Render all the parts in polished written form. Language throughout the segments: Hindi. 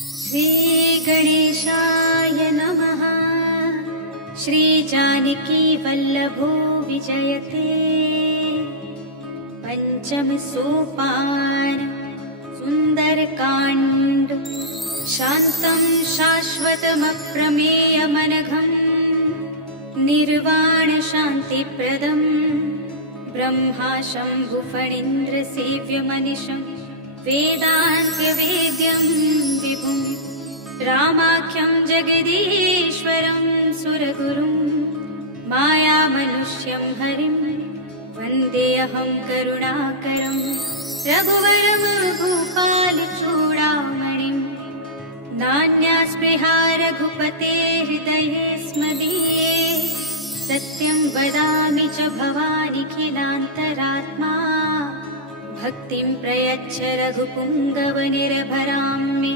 श्रीगणेशाय नमः। श्रीजानकीवल्लभो विजयते। पंचम सोपान सुंदरकांड। शान्तं शाश्वतमप्रमेयमनघम् निर्वाण शान्तिप्रदम् ब्रह्मा शम्भुफणीन्द्रसेव्यमनिशम् वेदान्त्यवेद्यं विभुं रामाख्यं जगदीश्वरं सुरगुरुं मायामनुष्यं हरिं वन्देऽहं करुणाकरं रघुवरं भूपालचूडामणिं। नान्यास्पृहा रघुपते हृदये स्मदीये। सत्यं वदामि च भवानिखिलान्तरात्मा। भक्तिं प्रयच्छ रघुपुङ्गवनिर्भरां मे।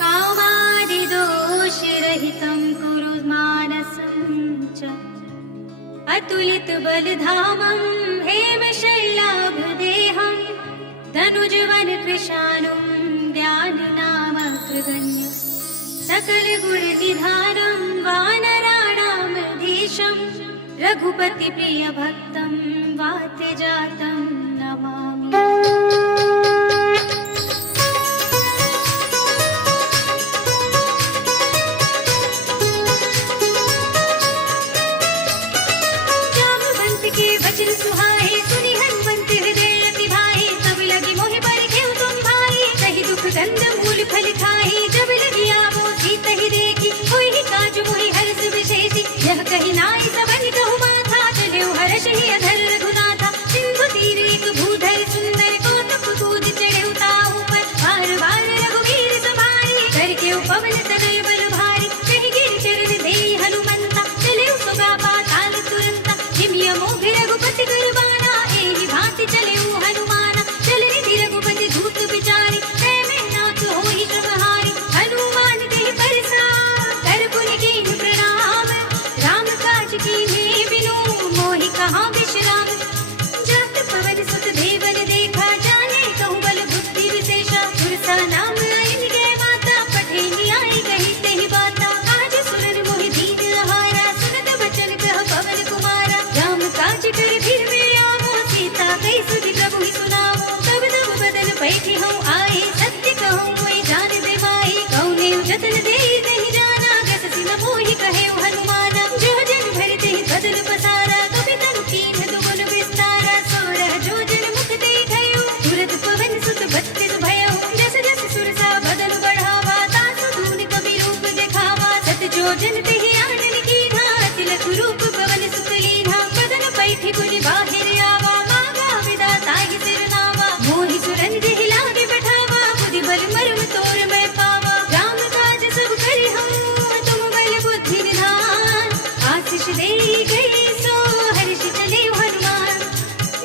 कामादिदोषरहितं कुरु मानसं च। अतुलितबलधामं हेमशैलाभदेहं धनुजवनकृशानुं ज्ञाननामकृगण्यं सकलगुणनिधानं वानराणामधीशं रघुपतिप्रियभक्तं वात्यजातं नमामि। जामवंत के वचन सुहाए सुनि हनुमंत हृदय अति भाए। तब लगी मोहि पर घेउ तुम भाई कहि दुख दंड मूल फल खाई। जब लगी आवो सीत ही देखी कोई काज मोहि हर्ष विशेषी। यह कहि नाई सबन कहु माथा चलेउ हर्ष ही अधर रघुनाथा। सिंधु तीर एक भूधर सुंदर कौतुक कूद चढ़ेउ ताहु पर। बार बार रघुवीर सवारी करके पवन तनय बल भारी। कहि गिर चरण दे हनुमंता चलेउ सुगा पाताल तुरंता। हिमिय मोघ रघुपति करबाना एहि भांति चलेउ हनुमाना। चल निधि रघुपति धूत विचारी मैं नाथ होहि सबहारी। हनुमान देहि परसा कर पुनि कीन्ह प्रणाम। राम काज कीन्हे बिनु मोहि कहाँ विश्राम। जात पवन सुत देवन देखा जाने कहु बल बुद्धि विशेषा। सुरसा नाम आइन गे माता पठे न्याय कही तेहि बाता। आज सुरन मोहि दीन आहारा सुनत बचन कह पवन कुमारा। राम काज कर फिर में आवो सीता कई सुधि प्रभु ही सुनावो। तब तब बदन पैठी हूँ आए सत्य कहूँ कोई जान दे माई। कौने जतन दे नहीं जाना गस सिन मोहि कहे हनुमाना। जो जन भर ते बदन पसारा कभी तनु कीन्ह दुगुन विस्तारा। सोरह जो जन मुख ते गयो तुरत पवन सुत बत्तिस भयो। जस जस सुरसा बदन बढ़ावा तासु दून कवि रूप दिखावा। सत जो जन ते आनन कीन्हा तिलक रूप पवन सुत लीन्हा। बदन पैठी पुनि बाहिर आवा मांगा विधाता ही सिरनावा। मोहि सुरन जेहि लागे बैठावा बुद्धि बल मर्म तोर मैं पावा। राम काज सब करि हम तुम बल बुद्धि निधान। आशीष दे गए सो हर्ष चले हनुमान।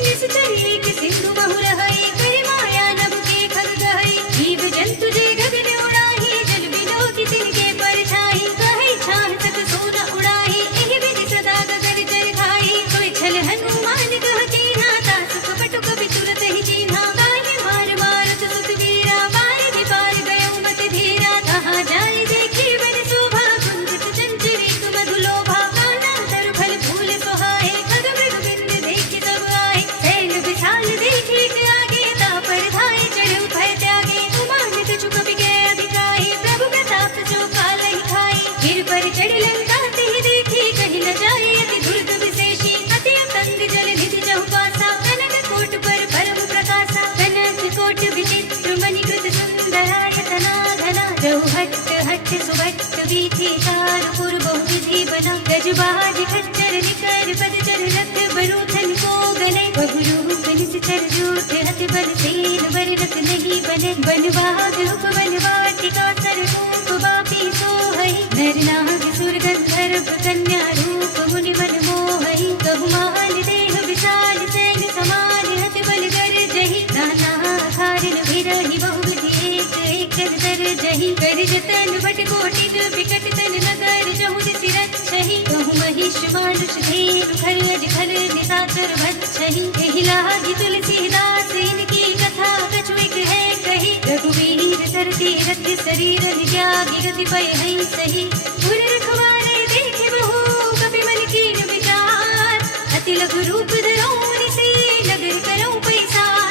निश्चल एक सिंधु बहु रहई करि माया नभ के खग गहई। जीव जंतु जे गगन उड़ाही जल बिलो की तिनके परछाई। कहि छाह तक सोना उड़ाही एहि विधि सदा गगन जल खाई। कोई छल हनुमान कह कीन्हा तासु कपट कपि तुरत ही चीन्हा। काहे मार मारत सुत वीरा बारि पार गयो मति धीरा। कहाँ जाय देखी बन शोभा कुंजित चंचल एक मधुलोभा। काना तर फल फूल सोहाए खग मृग बिंद देखि सब आए। सैल विशाल देखि एक आगे तापर धाय चढ़ऊ भय त्यागे। उमानित चुक बिगै अधिकाई प्रभु प्रताप जो कालहि खाई। गिर पर चढ़ लंका तिहि देखी कहि न जाय अति दुर्ग विशेषी। अति अतंग जल निधि चहुपासा कनक कोट पर परम प्रकाशा। कनक कोट विचित्र मणिकृत सुंदरायतना घना। जहु हट्ट हट्ट सुभट्ट वीथि चारुपुर बहुविधि बना। गजबाज खच्चर निकर पद चर रथ बरूथन को गने। बहुरूप निश्चर जूठ हथ बल सेन बरनक नहीं बने। बनवाग उपवन वाटिका सरकूप बापी सोहई। नर नाग सुर गंधर्व कन्या रूप मुनि मन मोहई। कहु मान देह विशाल सैन समान हथ बल कर जही। नाना खारन भिरहि बहुविधि एक एक दर जही। कर जतन बट कोटि विकट तन नगर जहु दिसि रक्षहि। कहु महिष मानुष धेनु खर अज खल निशाचर भक्षहि। एहि लागी तुलसीदास इनकी कथा कछु एक है कही। रघुवीर सरस कपि रथ शरीर त्यागी गति पय है सही पुर रखवारे देखे बहु कपि मन कीन विचार अति लघु रूप धरो निसे नगर करो पैसार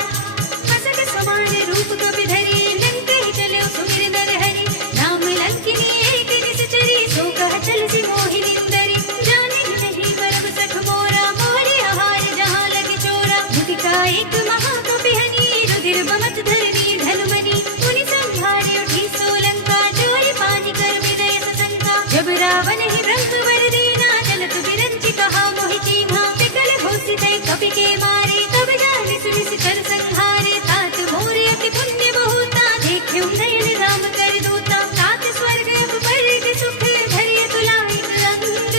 हसत समान रूप कपि धरी लंक ही चलो सुमिर नर हरि नाम लंकिनी एक निश्चरी सो कह चल सी मोहिनी सुंदरी जाने नहीं परम सख मोरा मोरे आहार जहाँ लगे चोरा मुटिका एक महाकपि हनी रुधिर बमत धरनी धनुमनी मुनि संहारी उठी सोलंका चोरी पानी कर विदय सशंका जब रावण ही ब्रह्म वर देना चलत बिरंची कहा मोहि चीन्हा विकल होसी तय कपि के मारे तब जाने सुनि कर संहारे तात मोरे अति पुण्य बहुता देखे नयन राम कर दूता तात स्वर्ग अब पर सुख धरिय तुलाय अंग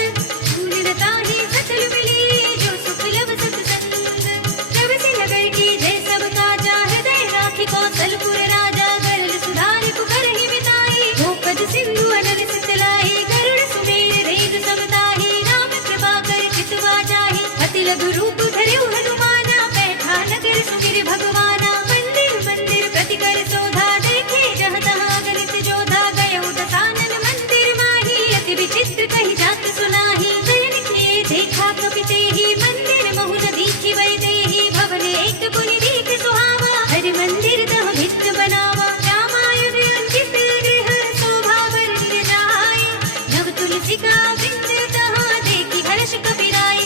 पूर्णता ही सकल मिली जो सुख लब सत्संग जब से नगर की जय सब काजा हृदय राखी कौशलपुर राजा गरल सुधार पुकर ही बिताई भोपद सिंधु अनल सितलाई गरुड़ सुमेर रेग समताही राम कृपा कर चितवा जाहि अति लघु रूप धर्यु हनुमाना बैठा नगर सुमिर भगवाना मंदिर मंदिर प्रति कर शोधा देखे जह तहाँ गणित जोधा गयो दसानन मंदिर माही अति विचित्र कही जात सुनाही नयन किए देखा कपि तेहि मंदिर महु न दीखि वै देहि भवन एक पुनि दीख सुहावा हरि मंदिर तह भित्त बनावा रामायण अंकित गृह शोभा वर्णिय जाय नव तुलसिका वृंद तहाँ देखि हर्ष कपि राय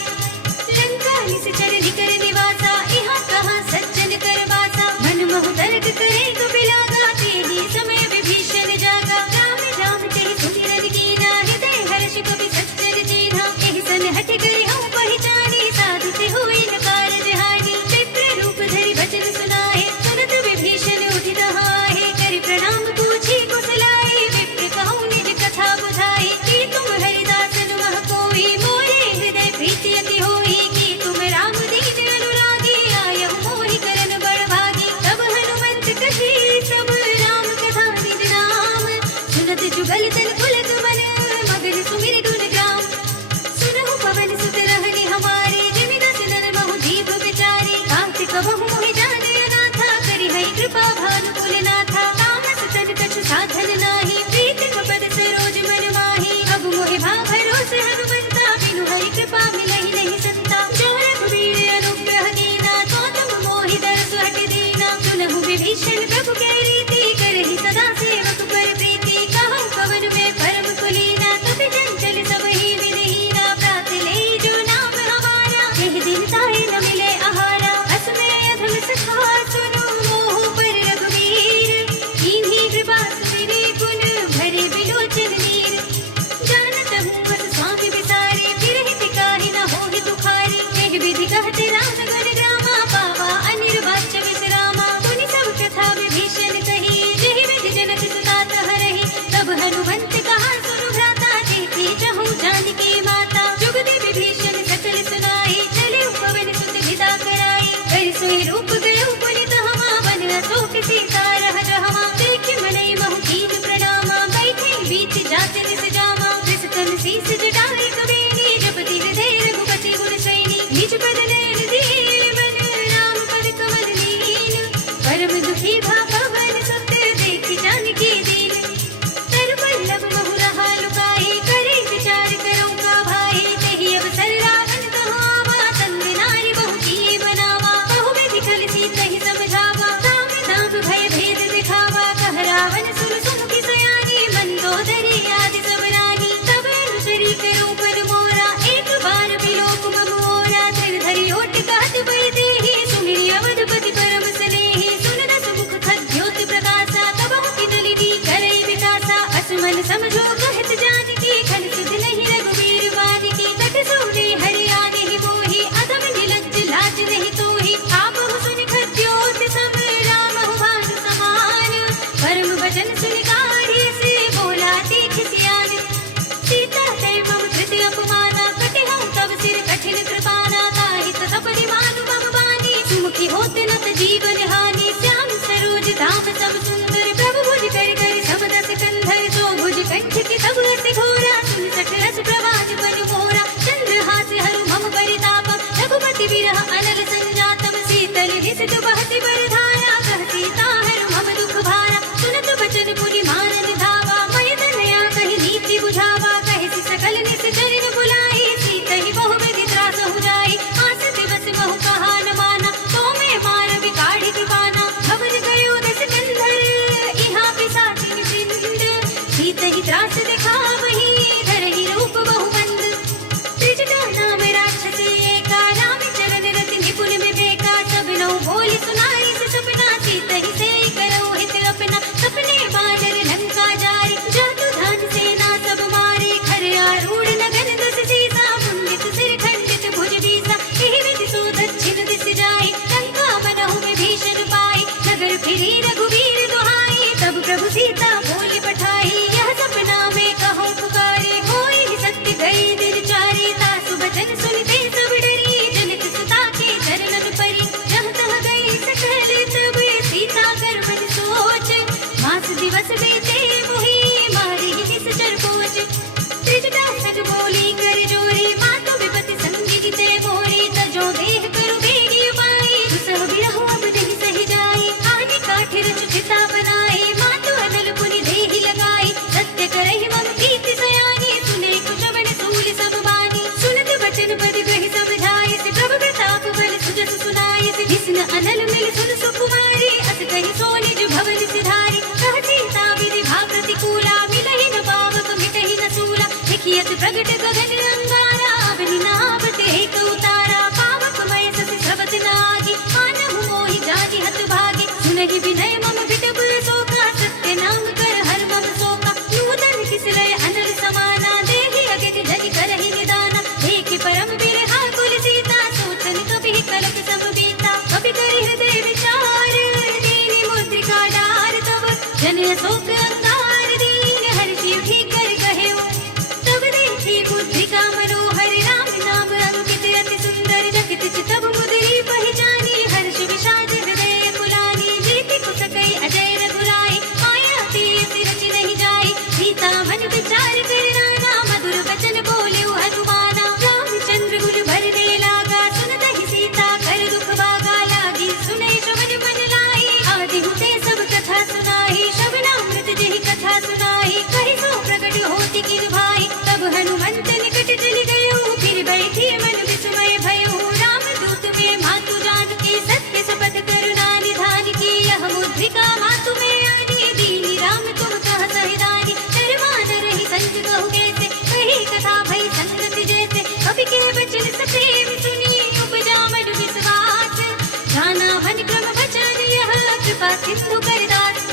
लंका निश्चर निकर निवासा यहाँ कहाँ सज्जन कर वासा मन महु तर्क करे कपि लागा तेहि समय विभीषण जागा राम राम तेहि सुमिरन कीना हृदय हर्ष कपि सज्जन चीन्हा एहि सन हठ करे हम पहचानी साधु से हुई न कारज हानि विप्र रूप धरि वचन सुनाए सुनत विभीषण उठि तहाए करि प्रणाम पूछी कुशलाए विप्र कहूँ निज कथा बुझाई कि तुम हरिदास मह कोई मोरे हृदय प्रीति अति होई कि तुम राम दीन अनुरागी आयहु मोहि करन बड़ भागी तब हनुमंत कही सब राम कथा निज नाम सुनत जुगल तन पुलक मन मगन सुमिर गुण ग्राम सुनहु पवन सुत रहनि हमारे जिमि दस नर महु जीव विचारी कार्तिक बहु मोहि जाने अनाथा करि है कृपा भानुकुल नाथा तामस तन कछु साधन नाही प्रीति पद सरोज मन माही अब मोहि भा भरोस हनुमंता बिनु हरि कृपा मिलहि नहीं संता जो रघुवीर अनुग्रह कीना तो तुम मोहि दरस हट दीना सुनहु विभीषण प्रभु के रीति करहि सदा सेवक पर प्रीति कहूँ पवन में परम कुलीना कपि चंचल सब ही विधिहीना प्रात ले जो नाम हमारा यह दिन ताहि न मिले आहारा असमय अधम सखा सुनो मोह पर रघुवीर कीन्ही कृपा सुमिरि गुण भरे बिलोचन नीर जानत हूँ बस स्वामी विसारे फिर हित काहि न होहि दुखारी एहि विधि कहते राम गुण ग्रामा पावा अनिर्वाच्य विश्रामा मुनि सब कथा विभीषण कही जेहि विधि जनक सुता तह रही तब हनुमंत कहा सुनु भ्राता देखे चहु जानकी माता जुगति विभीषण सकल सुनाई चले पवन सुत विदा कराई कर सोई रूप गयो पुनि तहमा वन अशोक सीता रह जहमा देखे मनई महु कीन प्रणामा बैठे बीच जात निस जामा विस्तन शीस जटाई कबीनी जपति हृदय रघुपति गुण श्रेणी निज पद नयन दिए मन राम पद कमल लीन परम दुखी भा पवन सुत देखि जानकी दीन तर पल्लव महु रहा लुकाई करे विचार करो का भाई तेहि अवसर रावण कहो आवा तंग नारी बहु किए बनावा बहु विधि कल सीतहि समझावा काम दाम भय भेद दिखावा कह रावण सुन सुमुखी सयानी मंदोदरी आदि सब रानी तब अनुचरी करो पद मोरा एक बार बिलोक मम ओरा धर धरि ओट कहत बल देहि सुमिरि अवधपति परम स्नेहि सुन दस मुख खद्योत प्रकाशा तब की नलिनी करई विकासा असमन समझो कहत जानकी खल सुध नहीं रघुवीर वानकी तट सोने हरि आने ही मोहि अधम निलज्ज लाज नहीं तोहि आपहु सुनि खद्योत सम राम भानु समान परम वचन सुनि कार्य से बोला तीख सियान सीता तय मम कृति अपमाना कटिहु तब सिर कठिन कृपाना ताहि तपरि मानु मम बानी सुमुखी होत नत जीवन हानि श्याम सरोज धाम सब सुंदर प्रभु भुज कर कर सब दस कंधर तो भुज कंठ के तब प्रगट गगन अंगारा, अवनि नावत एक उतारा, पावक मय सस स्रवत नागी, मानहु मोहि जाति हत भागी, सुनहि विनय मम विटप शोका, सत्य नाम कर हर मम शोका, नूतन किसलय अनल समाना, देहि अगति जनि करहि निदाना, देखि परम बिरहा कुल सीता, सोचन कबि कलप सब बीता, कबि करि हृदय विचार, दीनि मुद्रिका डार तब, जन शोक अंगार दीन हर्षि उठि कर कहेउ, तब देखी मुद्रिका मनोहर, राम नाम अंकित अति सुंदर, जकित चितब मुदरी पहिचानी, हर्ष विषाद हृदय कुलानी, जीति कुसकै अजय रघुराई, माया तीर रचि नहीं जाई, सीता मन विचार कर नाना, मधुर वचन बोलेउ हनुमाना, रामचंद्र गुण भर दे लागा, सुनतहि सीता कर दुख भागा, लागी सुनै श्रवण मन लाई, आदि हुते सब कथा सुनाई, श्रवणामृत जेहि कथा सुनाई, कहि सो प्रगट होति किन भाई, तब हनुमंत निकट चलि गयो, फिर बैठी मन विस्मय भयो, राम दूत में मातु जानकी, सत्य शपथ करुणा निधान की, यह मुद्रिका मातु में आनी, दीनी राम तुम कह सहिदानी, शर्मा न रही संग कहु कैसे, कही कथा भई संगत जैसे, कवि के वचन सप्रेम सुनी, उपजा मधु विश्वास, जाना भन क्रम वचन यह, कृपा सिंधु करदास,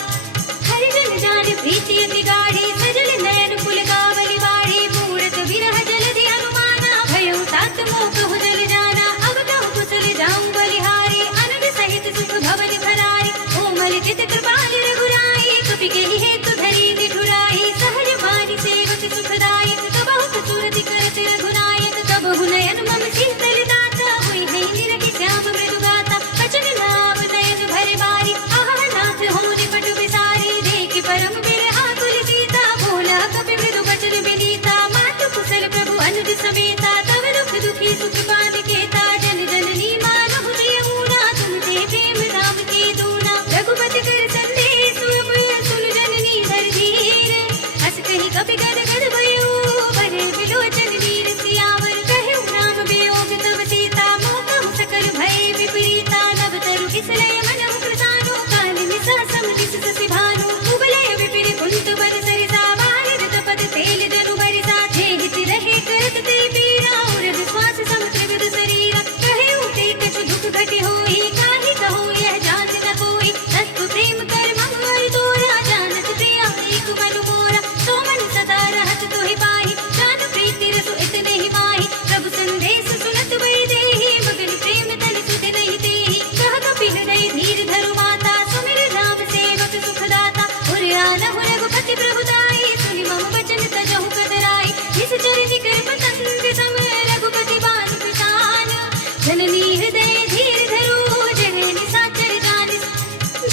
हरिजन जान प्रीति अति गाढ़ी, सजल नयन पुलकावली बाढ़ी, मूरत विरह जलधि अनुमाना, भयो तात मोह कहु जल जाना, अब कहु कुशल जाऊं बलिहारी, अनल सहित सुख भवन भरारी, कोमल चित कृपाल रघुराई, कपि केहि हेतु धरी निठुराई, सहज मानि सेवक सुखदायक, कबहु कसूरति करत रघुनायक, कबहु नयन मम शीतल दाता, हुई है निरखि श्याम मृदु गाता, बचन नाम नयन भरे बारी, आह नाथ होने पट विसारी, देखि परम बिरहा कुल सीता, बोला कपि मृदु बचन विनीता, मातु कुशल प्रभु अनुज समेता, तब दुख दुखी सुख पान केता, जन जननी मानहु जियऊना, तुम ते प्रेम राम के दूना, रघुपति कर संदेश अब सुन जननी धर धीर, हस कहि कपि गद गद भयो, भरे बिलोचन वीर सियावर, कहेउ राम वियोग तब सीता, मोह कहु सकल भय विपरीता, नभ तरु किसलय मनहु कृतानु, कानन सहसम दिस ससि भानु, उबलय विपिन कुंत बर सरिसा, बारिद तपत तेल जनु बरिसा, जेहित रहे करत ते पीरा, उरध श्वास समुद्र विद शरीरा, कहेउ ते कछु दुख घटे होई, काहि कहूँ यह जात न कोई, तत्व प्रेम कर मम हरि तोरा, जानत प्रिया एक मन मोरा, सो मन सदा रहत तोहि पाहि, जान प्रीति रसु इतने ही माहि, प्रभु संदेश सुनत बई देहि, मगन प्रेम तन सुध नहीं देहि, कह कपि हृदय धीर धरु माता, सुमिर राम सेवक सुखदाता, उर आनहु रघुपति प्रभु ताई, सुनि मम वचन तजहु कतराई, निश्चर निकर पतंग सम, रघुपति बान प्रसान, जननी हृदय धीर धरो, जने निसाचर जानिस,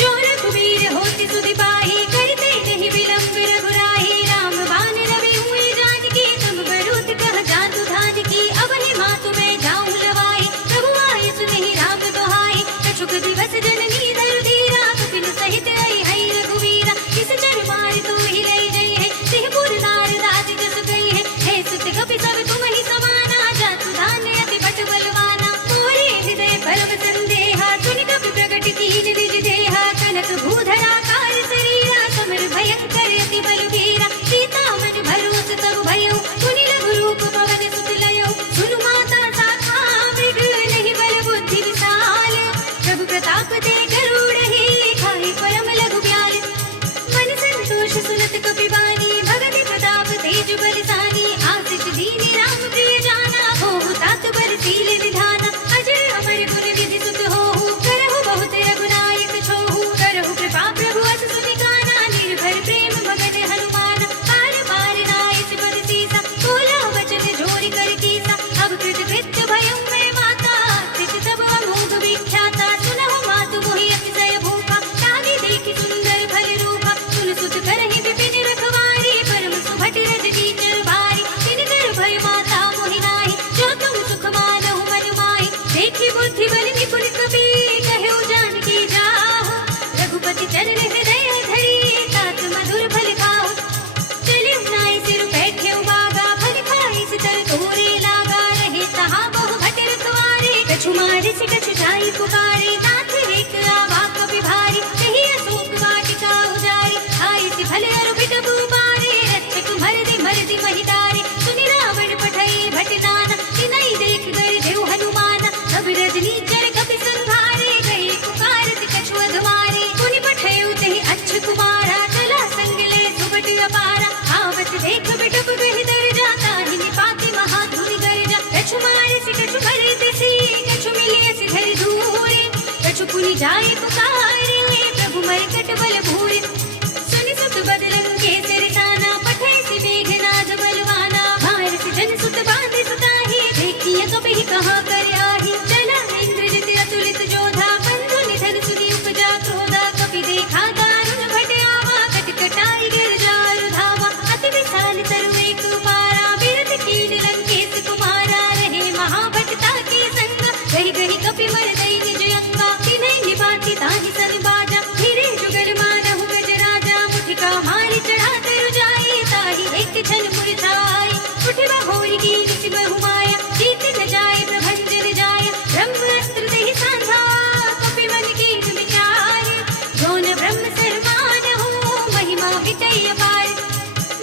जो रघुवीर होति सुधि पाहि, करते कहि विलंब रघुराहि, राम बान रवि हुए जानकी, तुम बरूत कह जातु धान की, अब ही मातु मैं जाऊं लवाई, प्रभु आय सुनहि राम दोहाई, कछुक दिवस जननी दरु धीरा, कपिन सहित आई है रघुवीरा, किस चर मार तो ही लई गई है, सिंहपुर दार दास जस गई है सुत कपि सब तुम ही समाना, जातु धान अति बट बलवाना, मोरे हृदय परम संदेहा, सुनि कपि प्रगट कीन निज देहा, कनक भूधरा कार शरीरा, समर भयंकर अति बलवीरा, सीता मन भरोस तब भयो, सुनि लघु रूप पवन सुत लयो, सुनु माता शाखा मृग, नहीं बल बुद्धि विशाल, प्रभु प्रताप ते गरुड़हि, खाहि परम लघु ब्याल, मन संतोष सुनत कपि बानी, भगति प्रताप तेज बलिसानी, आशीष दीनी राम प्रिय जाना, होहु तात बरसील निधाना, अजर अमर गुण विधि सुत होहु, करहु बहुत रघुनायक छोहु, करहु कृपा प्रभु अस सुनिकाना, निर्भर प्रेम मगन हनुमान, पार पार नाय सिमर सीसा, बोला वचन जोरि कर कीसा, अब कृत कृत्य भयउ मैं माता, कृत तब अमोघ विख्याता, सुनहु मातु मोहि अतिशय भूखा, लागी देखि सुंदर भल रूपा, सुन सुत करहि विपिन रखवा, अपारा, आवत देख बिटुक गहि दर जाता, हिनि पाति महाधुनि गर्जा, कछु मारिसि कछु भरितिसि, कछु मिलियसि धरि धूरि, कछु पुनि जाय पुकारे, प्रभु मरकट बल भूरि, सुनि सुत बदलन के सिरसाना, पठैसि मेघनाद बलवाना, मारिसि जन सुत बांधि सुताहि, देखिय कपिहि कहाँ कर आहि, चला इंद्रजित अतुलित जोधा, बंधु निधन सुनि उपजा क्रोधा, कपि देखा दारुण भट आवा, कटकटाई गिरजारु धावा, अति विशाल तरु एक पारा, बिरथ कीन लंकेश कुमारा, रहे महाभटता के संग, गहि गहि कपि मर दई निज अंगा, तिन्हि निभाति ताहि सन बाजा, धीरे जुगल मानहु गजराजा, मुठिका मारि चढ़ा तरु जाई, ताहि एक छन मुरझाई, उठिबा होरी की निसि बहु माया, जीत न जाय प्रभंजन जाय, ब्रह्म अस्त्र देहि सांधा, कपि मन कीन विचार, जोन ब्रह्म सरमान हो, महिमा विटय अपार,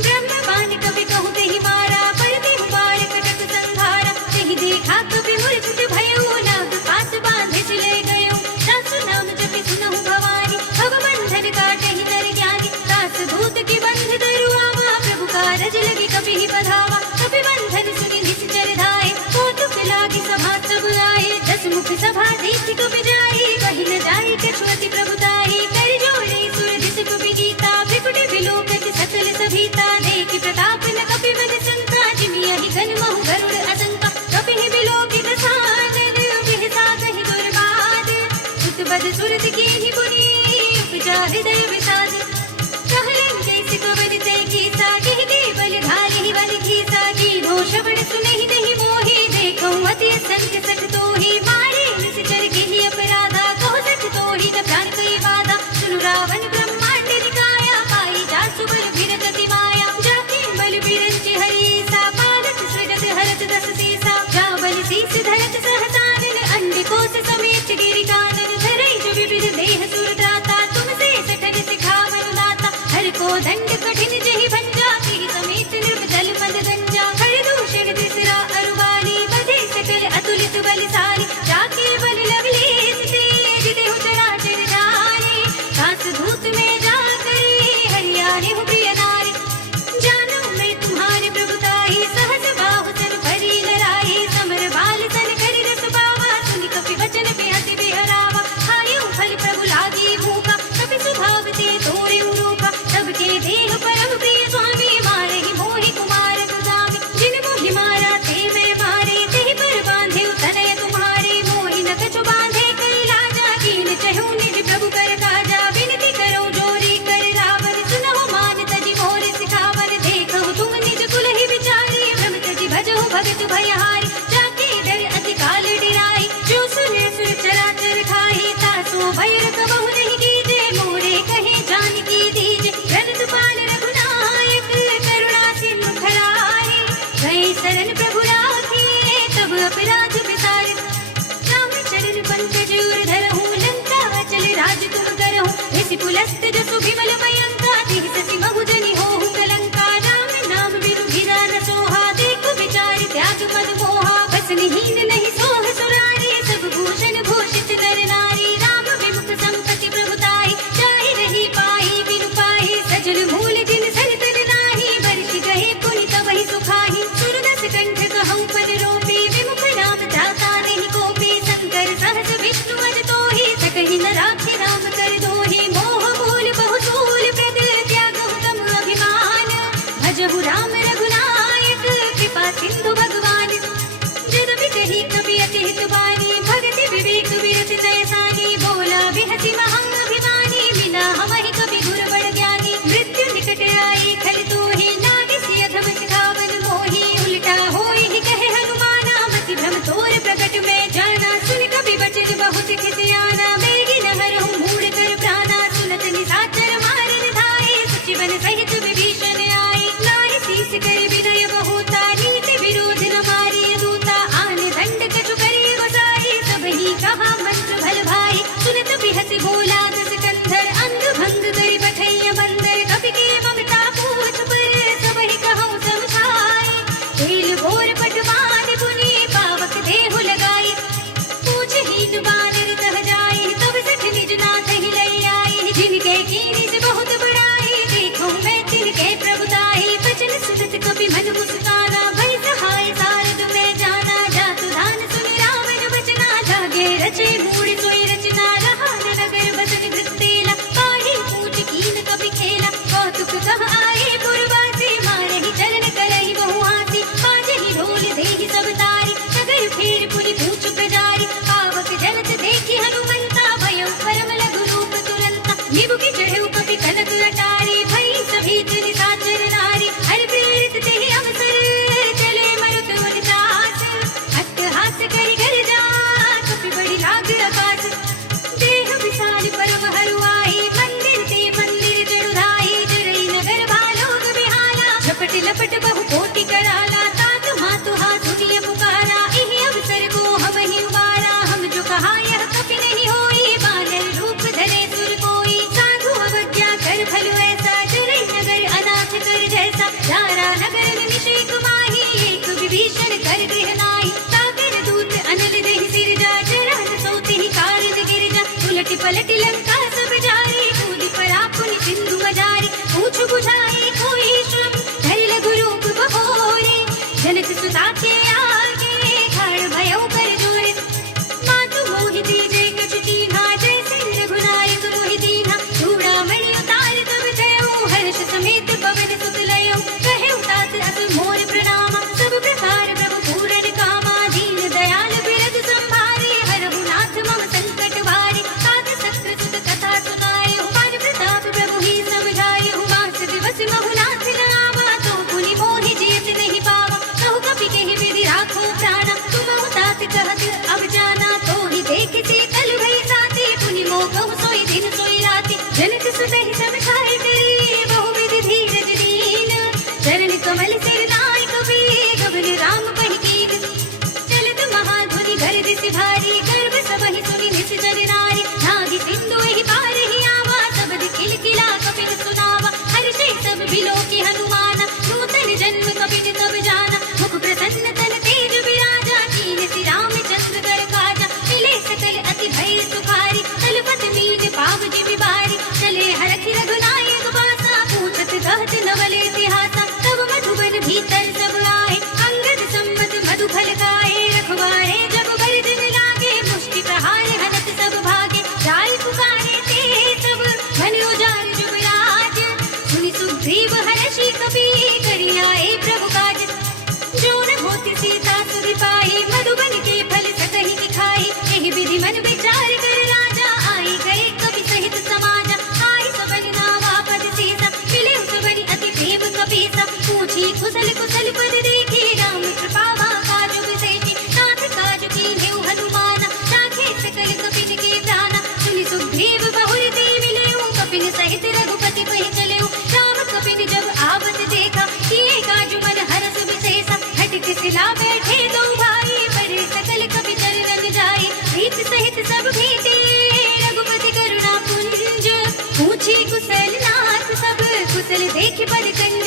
ब्रह्म बान कपि कहु तेहि मारा, पर देहु बार कटक संहारा, तेहि देखा कपि मूर्छित भयो, नाग पास बांधे सिले गयो, सासु नाम जपि सुनहु भवानी, भव बंधन काटहि नर ज्ञानी, दास दूत की बंध धरु आवा, प्रभु कारज लगे कपि ही बधावा, कपि बंधन सुनि निश्चर धाये, कौतुक लागी सभा सब आए, दस मुख सभा देखि कपि जाई, कहि न जाई कछु अति प्रभुताई, कर जोड़े सुर दिस कपि गीता, बिकुट विलोकत सकल सभीता, देखि प्रताप न कपि बद संता, जिमियहि घन महु गरुड़ असंका, कपि ही विलोकित सानन, बिहसा कहि दुर्बाद, सुत बद सुरत कीनि पुनि, उपजा हृदय विषाद, कहलन कैसे कवन तै कीसा, कहि के बल धारि बल खीसा, कीन्हो श्रवण सुनहि नहीं मोहि, देखौ अति असंख्य सठ तोहि, मारे निश्चर केहि अपराधा, कहो सठ तोहि न प्राण कई बाधा, सुनु रावण ब्रह्मांड निकाया, पाई जासु बल फिरत अति माया, जाके बल बिरंचि हरिसा, पालत सृजत हरत दस सीसा, जा बल शीस धरत सहसानन, अंड कोस समेत गिरि कानन, धरई जो विविध देह सुर त्राता, तुमसे सठन सिखावन लाता, हर को दंड कठिन जहि भंजा, तेहि समेत निर्मजल पद गंजा, हर दूषण त्रिसरा अरुवाली, बधे सकल अतुलित बलशाली, जाके बल लवलेश तेज, देहु चराचर जाने, दास धूत में जाकर हरियाणे हूँ प्रिय नारी, जानो मैं तुम्हारे प्रभुताई, सहस बाहु सन भरी लड़ाई, समर बाल सन करि रस पावा, सुनि कपि वचन बेहति बिहरावा, खायु फल प्रभु लागी भूखा, कपि स्वभाव ते तोड़े रूपा, सबके देह परम प्रिय स्वामी, मारहि मोहि कुमार गुलामी, जिन मोहि मारा ते मैं मारे, तेहि पर बांधे तनय तुम्हारे, मोहि न कछु बांधे करि लाजा, कीन चहु निज प्रभु कर काजा, विनती करो जोरी कर रावण, सुनहु मान तजि मोर सिखावन, देखहु तुम निज कुल ही विचारी, भ्रम तजि भजहु भगत भयहारी, जाके डर अति काल डिराई, जो सुने सुर चराचर खाई, तासो भय रखबहु नहीं कीजे, मोरे कहे जानकी दीजे, रनत पाल रघुनायक, करुणा सिंधु खरारे, गए शरण प्रभु राखे, तब अपराध विसारे, राम चरण पंकज उर धरहु, लंका अचल राज तुम करहु, ऋषि पुलस्त जसु विमल मयंका, तिहि ससि महु जनि होहु कलंका, राम नाम बिनु गिरा न सोहा, देखु विचार त्याग मद मोहा, बसनिहीन नहीं सोह सुरारी, सब भूषण भूषित नर नारी, राम विमुख संपत्ति प्रभुताई, जाहि रही पाई बिनु पाई, सजल मूल जिन सरितन नाही, बरषि गहे पुनि तबहि सुखाहि, सुरदस कंठ कहउँ पद रोपी, विमुख नाम त्राता नहीं कोपी, शंकर सहस विष्णु अज तोहि, सकहि न राखि राम कर दोहि, मोह मूल बहु सूल प्रद, त्यागहु तम अभिमान, भजहु राम रघुनायक, कृपा सिंधु भगवान, जदपि कही कपि अति हित बानी, भगति विवेक विरत जयसानी, बोला बिहति महाअभिमानी, बिना हमहि कपि गुर बड़ ज्ञानी, मृत्यु निकट आई खल तोहि, नागिसि अधम सिखावन मोहि, उल्टा होय ही कहे हनुमाना, मति भ्रम तोर प्रकट में जाना, सुन कपि बचन बहुत खिसियाना, बेगी न हरहु मूढ़ कर प्राणा, सुनत निशाचर मारन धाये, सचिवन सहित विभीषण आए, नाहि शीस कर विनय बहुता, नीति विरोध न मारिय दूता, आन दंड कछु करे गोसाई, सबहि कहा मंत्र भल भाई, सुनत बिहसि बोला दस कंधर, अंग भंग करि बैठैया बंदर, कपि के ममता पूछ पर, सबहि कहउँ समझाई, तेल भोर पटवान पुनि, पावक देहु लगाई, पूछहीन बानर तह जाई, तब सठ निज नाथ ही लई आई, जिनके कीनी से बहुत बड़ाई, देखो मैं तिनके प्रभु तही सब छाए करे बहुविध धीरज दीन चरण कमल सिर नाय कवि गगन राम पहिकीन चलत महाधुनि गर्द से भारी गर्भ सबहि सुनि निस जन नारी नागी सिंधु एहि पार ही आवा सबद किलकिला कपिल सुनावा हर्षे सब बिलोकी हनुमान नूतन जन्म कपिल तब जाना मुख प्रसन्न तन तेज विराजा कीन सि रामचंद्र कर काजा मिले सकल अति भय सुखारी तलपत मीन पाव जिमि बारी चले हरखि रघुनायक बासा पूछत कहत नवल इतिहासा तब मधुबन भीतर सब आए अंगद सम्मत मधु फल खाए रखवारे जब गर्जन लागे मुष्टि प्रहार हनत सब भागे जाय पुकारे ते सब मन उजाड़ जुबराज सुनि सुग्रीव हर्षि कपि करि आए प्रभु काज जो न होती सीता सुधि पाई मधुबन के फल सकहि की खाई एहि विधि मन विचार कर राजा आई गए कपि सहित समाजा आई सबन नावा पद सीसा मिले सबनि अति प्रेम कपीसा पूछी कुशल कुशल पद देखी राम कृपा काजु विशेषी नाथ काजु कीन्हेउ हनुमाना राखे सकल कपिन के प्राणा सुनि सुग्रीव बहुर ते मिलेउ कपिन सहित रघुपति वहीं चलेउ राम कपिन जब आवत देखा किए काजु मन हरस विशेषा हट सिला बैठे दो भाई परे सकल कपि चरणन जाए प्रीत सहित सब भेटे रघुपति करुणा पुंज पूछी कुशल नाथ सब कुशल देख पद कंज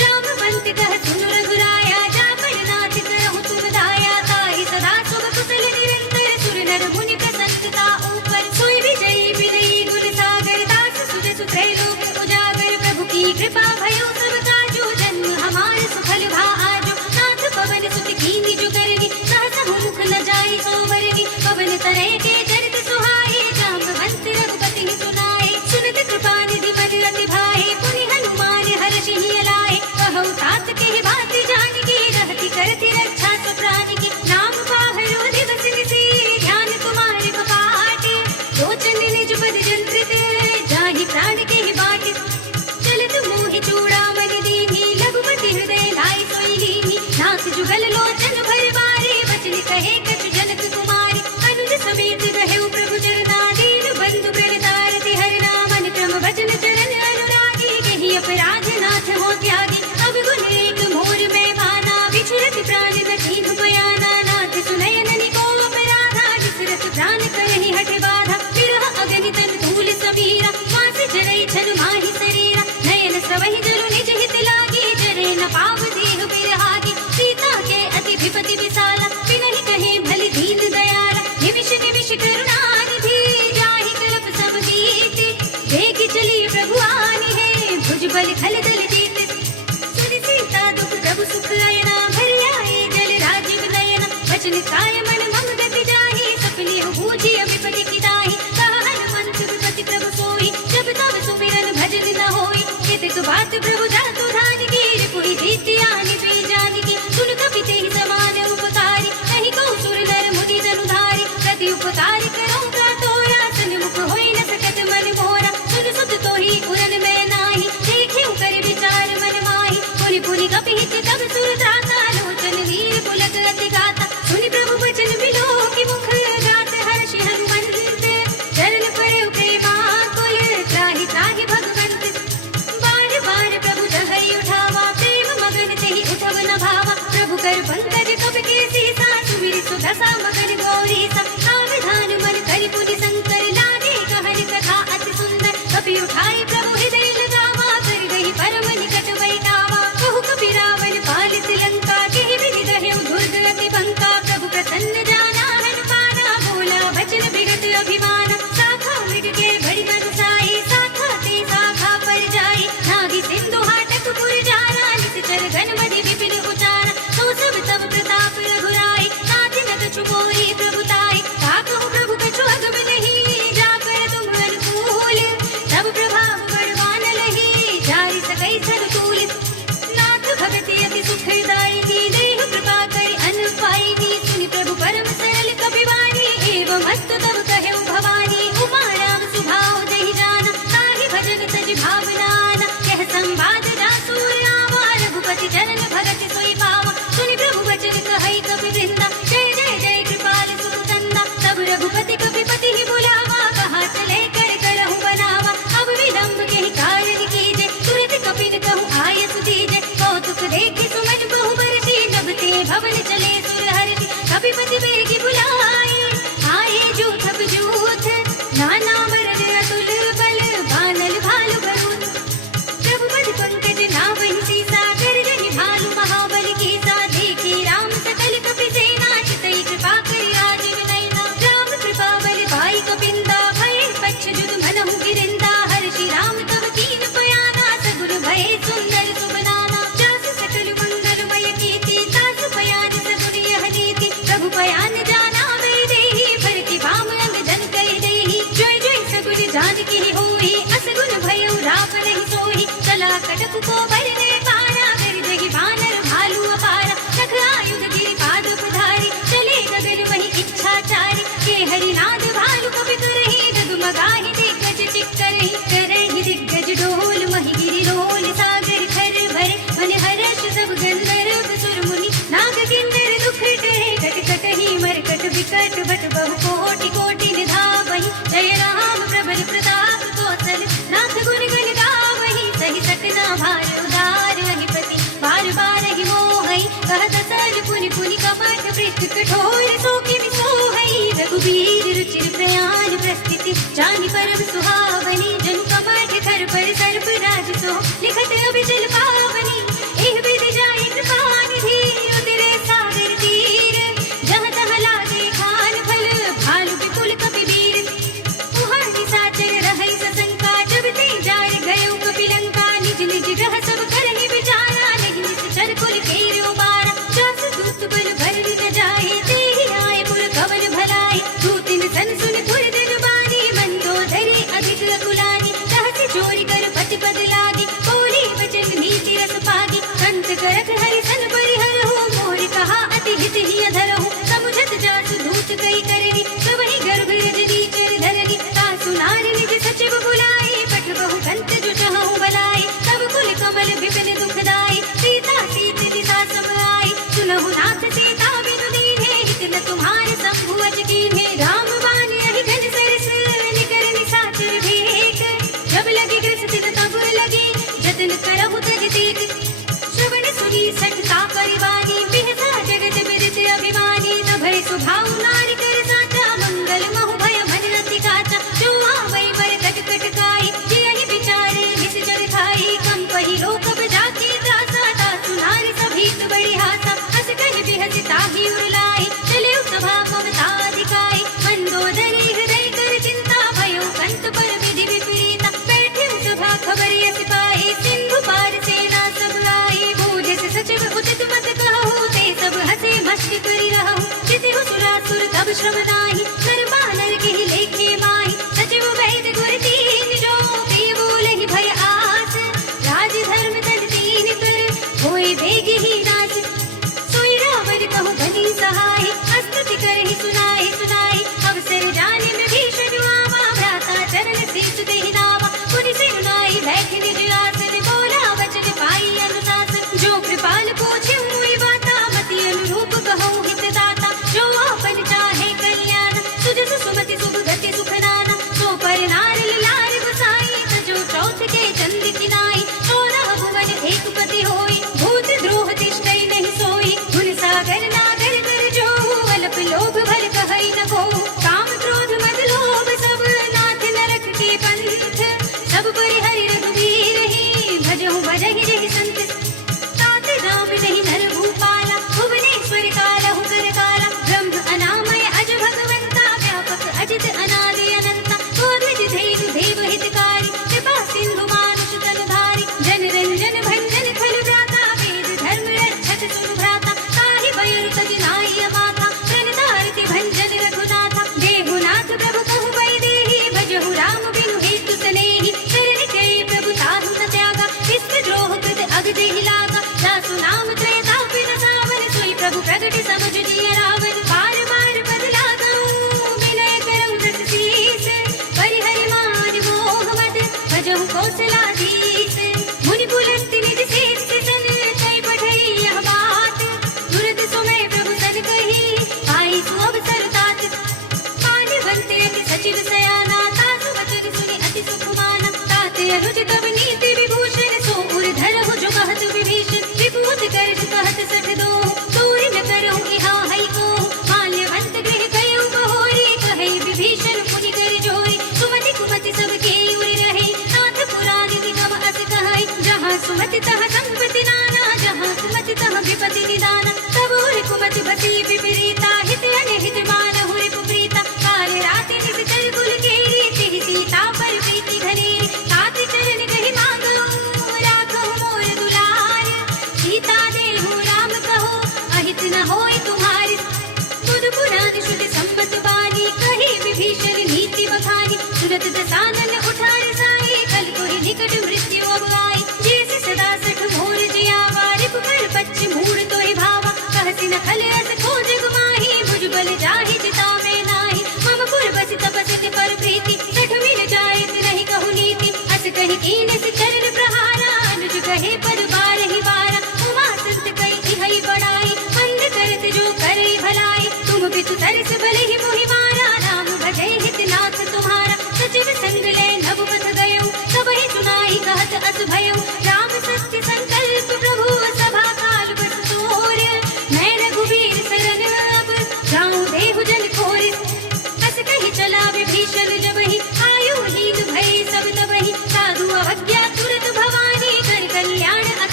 जामवंत कह सुन रघुराया जापन नाथ करहु तुम दाया ताहि सदा शुभ कुशल निरंतर सुर नर मुनि प्रसन्नता ऊपर सोई विजयी विनयी गुण सागर दास सुर सुत्रैलोक उजागर प्रभु की कृपा भयो सब काजो जन्म हमार सुफल भा आजो नाथ पवन सुत कीनि जो करनी सहस मुख न जाई सोवरनी पवन तरे के चरित सुहाए जामवंत रघुपति सुनाए सुनत कृपा निधि मन रति भाए पुनि हनुमान हर्षि लाए कहु तात के बात जान की रहती करती रक्षा सब प्राणी की नाम पाहरो दिवस निसी ध्यान तुम्हारे कपाटे लोचन निज पद जंत्रित जाहि प्राण के बाट चलत मोहि चूड़ामणि दीनी लघुपति हृदय लाई सोई लीनी नाथ जुगल लोचन भर बारे वचन कहे कछु जनक कुमारी अनुज समेत रहेउ प्रभु चरना दीन बंधु प्रणतारति हरना मन क्रम वचन चरण अनुरागी कहि अपराध नाथ हो त्यागी अब गुण एक मोर में माना विचरत प्राण कठिन बयाना नाथ सुनयन निको अपराधा विचरत प्राण करहि हठ बाधा विरह अगनि तन धूल सबीरा मास जरई छन माहि शरीरा नयन सवहि जरु निज हित लागी जरे न पाव देह बिरहागी सीता के अति विपति विसाला बिनहि कहे भली दीन दयाला निमिष निमिष करुणा निधि जाहि कल्प सब कीर्ति देख चली प्रभु आनी है भुज बल खल दल जीत सुनि सीता दुख प्रभु सुख लयना भर आए जल राजीव नयना वचन काय मन मम गति जाहि सफली हो बूझी विपति की दाहि कहा हनुमंत विपति प्रभु सोई जब तब सुमिरन भजन न होई केतक बात प्रभु जातु धान की रिपुहि जीति आनि पे जान की सुन कपि तेहि समान उपकारी नहीं को सुर नर मुनि जनुधारी प्रति उपकार करो का तोरा सन्मुख होई न सकत मन मोरा सुन सुत तोहि उरन में नाही देखे कर विचार मन माही पुनि पुनि कपि हित तब सुर त्राता लोचन वीर पुलक अति गाता सुनि प्रभु वचन बिलो की मुख गात हर्षि हनुमंत चरण पड़े प्रेमा कुल त्राहि त्राहि भगवंत बार बार प्रभु जहई उठावा प्रेम मगन तेहि उठव न भावा प्रभु कर पंकज कब के सीसा सुमिर सुदशा मगन गौरी सा सावधान मन करि पुनि शंकर लागे कहन कथा अति सुंदर कपि उठाई प्रभु हृदय लगावा कर गई परम निकट बैठावा कहु कपि रावण पालित लंका केहि विधि दहेउ दुर्ग अति बंका प्रभु प्रसन्न जाना हन पाना बोला वचन विगत अभिमान शाखा मृग के बड़ी बरसाई शाखा ते शाखा पर जाई नागी सिंधु हाटक पुर जाना निश्चर घन मधि विपिन उचारा तो सब तब प्रताप रघुराई नाथ न कछु मोहि प्रभुताई ताकहु प्रभु कछु अगम नहीं जाकर तुम अनुकूल तब प्रभाव बड़वान लही जारि सकई सरतूल नाथ भगति अति सुखदायिनी देह कृपा करि अन पाइनी सुनि प्रभु परम सरल कपि वाणी एवं अस्तु तब कहेउ भवानी उमा राम सुभाव देहि जाना ताहि भजन तज भावनाना कह संवाद जासुर आवा रघुपति चरण भगत सोई पावा सुनि प्रभु वचन कहई कपि वृंदा जय जय जय कृपाल सुरतंदा तब रघुपति कपि पति ही बुलावा कहा चले कर करहु बनावा अब विदा यस दीजै कौतुक देखे सुमन बहु बरसी जब ते भवन चले सुर हर्षि कपिपति बेगी बुलाए आए जूथ अब जूथ नाना मरद अतुल बल बानल भालु भरूत प्रभु पद पंकज नावहि सीसा गर्जनि भालु महाबल की सा देखे राम सकल कपि सेना चितई कृपा करि राजीव नयना राम कृपा बल पाई कपिंदा भय पक्ष जुद मनहु गिरिंदा हर्षि राम तब कीन पयाना सगुन भय सुंदर सुबनाना जास सकल मंगलमय कीर्ति तास पयान सगुन यह नीति प्रभु पयान जाना वे देहि भर की भाम अंग जन कहि देहि जय जय सगुन जानकी होई असगुन भयउ राम नहीं सोई चला कटक को भरने पारा कर जहि भानर भालू अपारा रख आयुध गिरि पाद पधारी चले गगन वही इच्छाचारी के हरिनाद भालू कपि करहि डगमगाहि दिग्गज चिक्करहि करहि दिग्गज डोल महि गिरि रोल सागर खर भरे मन हर्ष सब गंधर्व सुर मुनि नाग किन्नर दुख टरे कट कटहि मरकट विकट बट बहु कोटि कोटि निधावहि जय राम प्रबल प्रताप कौशल नाथ गुण गण गावहि सहि सकना भार उदार अधिपति बार बार ही मोहई कहत सर पुनि पुनि कपट पृष्ठ कठोर सो किमि सोहई रघुबीर रुचिर प्रयाण प्रस्थिति जानि परम सुहावनी जनु कपट खर पर सर्प राज सो लिखत अभिचल पावनी एह विधि जाहि कृपा निधि उतरे सागर तीर जहाँ तहाँ लागे खान फल भालु विपुल कपि वीर मुहां निशाचर रहै सशंका जब ते जार गयो कपि लंका निज निज ग्रह सब करहि विचारा नहीं निश्चर कुल केरो बारा जास दूत बल भर न जाए तेहि आए पुर कवल भलाए दूतिन सन सुन धुर धर बानी मंदोदरी अधिक अकुलानी रहस्य चोरी कर पति पद लागी बोली वचन नीति रस पागी कंत करत हरि सन परिहर हो मोर कहा अति हित ही अधर हो समुझत जासु धूत कई करनी सबहि गर्भ रजनी चर धरनी तासु नारी निज सचिव बुलाए पठ बहु कंत जो चाहु बलाए तब कुल कमल विपिन दुखदाई सीता सीत दिशा सब आई सुनहु नाथ सीता बिनु दीन्हे हित न तुम्हारे शंभु अज कीन्हे राम बानी अहि घन सरस निकर निशाचर भेक जब लगी ग्रसित तब लगी जतन करहु तज देख श्रवण सुनी सठता परिवानी बिहसा जगत बिरत अभिमानी न भय स्वभाव नारी कर साचा मंगल महु भय मन अति काचा जो आवै बर कट कट काई जियहि विचारे विष जल खाई कम पहि लोक बजाके दासा तासु नारी सभीत बड़ी हासा हस कहि बिहस ताहि उरलाई चले सभा ममता दिखाई मंदोदरी हृदय कर चिंता भयो कंत पर विधि विपरीता बैठे सभा खबर यस पाए सिंधु पार सेना सब आई बूझे से सचिव उचित मत कहूँ ते सब हंसे मस्ती करी रहूँ जिति सुरासुर तब श्रम नाही कर बानर के ही लेखे माही सचिव वैद गुर तीन जो ते बोलहि भय आस राज धर्म तन तीन कर होए भेगी ही नाश सोई रावण कहु बनी सहाय स्तुति करहि सुनाई सुनाई अवसर जाने में भीषण आवा भ्राता चरण शीर्ष देहि नावा पुनि सिरुनाई बैठ निज आसन बोला वचन पाई अनुशासन जो कृपाल पूछे हुई बाता मति अनुरूप कहूँ हित दाता जो आपन चाहे कल्याण सुजस सुमति शुभ गति सुख नाना सो पर नार लार बसाई तजो चौथ के चंद किनाई सोलह भुवन एक पति होई भूत द्रोह तिष्ठै नहीं सोई गुण सागर नागर कर जो अल्प लोभ भर कहै न को काम क्रोध मद लोभ सब नाथ नरक के पंथ सब परिहरि रघुवीर ही भजहु भजहि जहि संत तात राम नहीं नर भूपाला भुवनेश्वर कालहु कर काला ब्रह्म अनामय अज भगवंता व्यापक अजित अनादि अनंता गोद्विज धेनु देव हितकारी कृपा सिंधु मानुष तनधारी जन रंजन भंजन खल भ्राता वेद धर्म रक्षक सुनु भ्राता ताहि बयरु तज नाई अमाता प्रणतारति भंजन रघुनाथा देहुनाथ प्रभु कहु वै देहि भजहु राम बिनु हेतु सनेहि शरण गए प्रभु ताहु न त्यागा विश्व द्रोह कृत अग देहि लागा दासु नाम त्रय तापि न सावन सोई प्रभु प्रगट समुझ जिय रावण बार बार पद लागऊ विनय करऊ दस शीस परिहरि मान मोह मद भजहु कौशलाधीश मुनि पुलस्ति निज शीस सन कई पठई यह बात तुरत सुमय प्रभु सन कही आई सु अवसर तात पानी बनते अति सचिव सयाना तासु वचन सुनि अति सुख माना तात अनुज तब नीति विभूषण सो उर धरहु जो कहत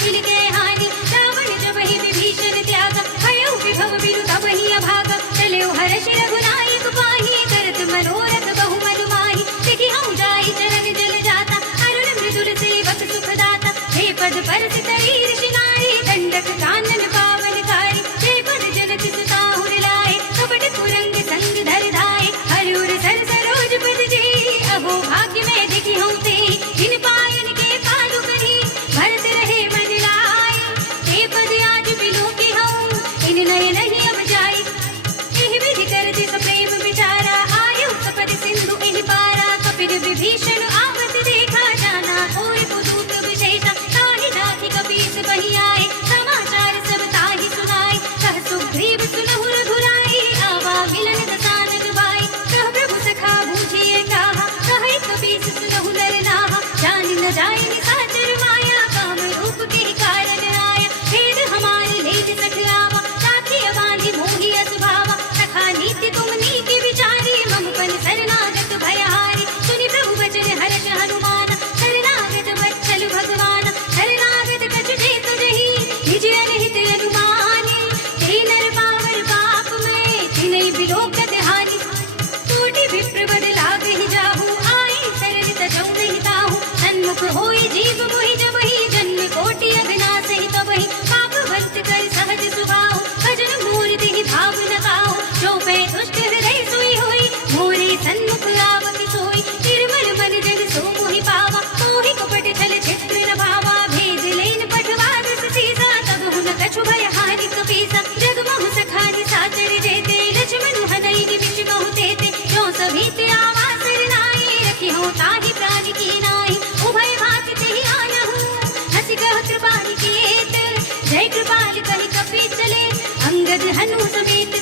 अखिल के हानि रावण जब ही विभीषण त्याग भयो विभव बिनु तब ही अभाग चले हर्ष रघुनायक पाहि करत मनोरथ बहु मनु माहि देखि हम जाई चरण जल जाता अरुण मृदुल सेवक सुखदाता हे पद परस तरी ऋषि नारी दंडक कानन पावनकारी हे पद जनत सुताहुर लाए कपट कुरंग संग धर धाए हरिउर सर सरोज पद जे अहो भाग्य में देखि हूँ ते इन पायन के पादु करी भरत रहे मन लाए हे पद आज बिलो की हूँ इन नय नहीं अब जाए एहि विधि करति सप्रेम विचारा आयु सपद सिंधु एहि पारा कपिल विभीषण आवत देखा जाना और कुदूत विशेषा ताहि नाथि कपीस बहि आए समाचार सब ताहि सुनाए कह सुग्रीव सुनहु रघुराई आवा मिलन दसानन बाई कह प्रभु सखा बूझिए कहा कहे कपीस सुनहु नर नाहा जान न जाए निशाचर माया काम रूप के कारण आया भेद हमारे लेज सख आवा साथी अबांधि मोहि असभावा सखा नीति तुम नीति विचारी मम पन शरणागत भयहारी सुनि प्रभु वचन हर्ष हनुमान शरणागत वत्सल भगवान शरणागत कछु जेत जहि निज अनहित अनुमानी ते नर पावर पाप में तिनहि बिलोकत हानि कोटि विप्र बद लागहि जाहु आए शरण तजौ नहीं ताहु सन्मुख होई जीव मोहि जबहि जन्म कोटि अघनासहि तबहि पाप भक्त कर सहज सुभाव भजन मोर देहि भाव न काहु जो पै दुष्ट हृदय सोई होई मोरे सन्मुख आवति सोई निर्मल मन जन सो मोहि पावा मोहि कपट छल छिद्र न भावा भेद लेन पठवा दस सीसा तब हुन कछु भय हानि कपीसा जग मोह सखानि साचर जेते लक्ष्मण हनई निमिष बहु तेते जो सभीत आवा सरनाई रखी हो ताहि प्राण की नाई उभय भाति तेहि आनहु हसि कह कृपाल कीत जय कृपाल कहि कपि चले अंगद हनु समेत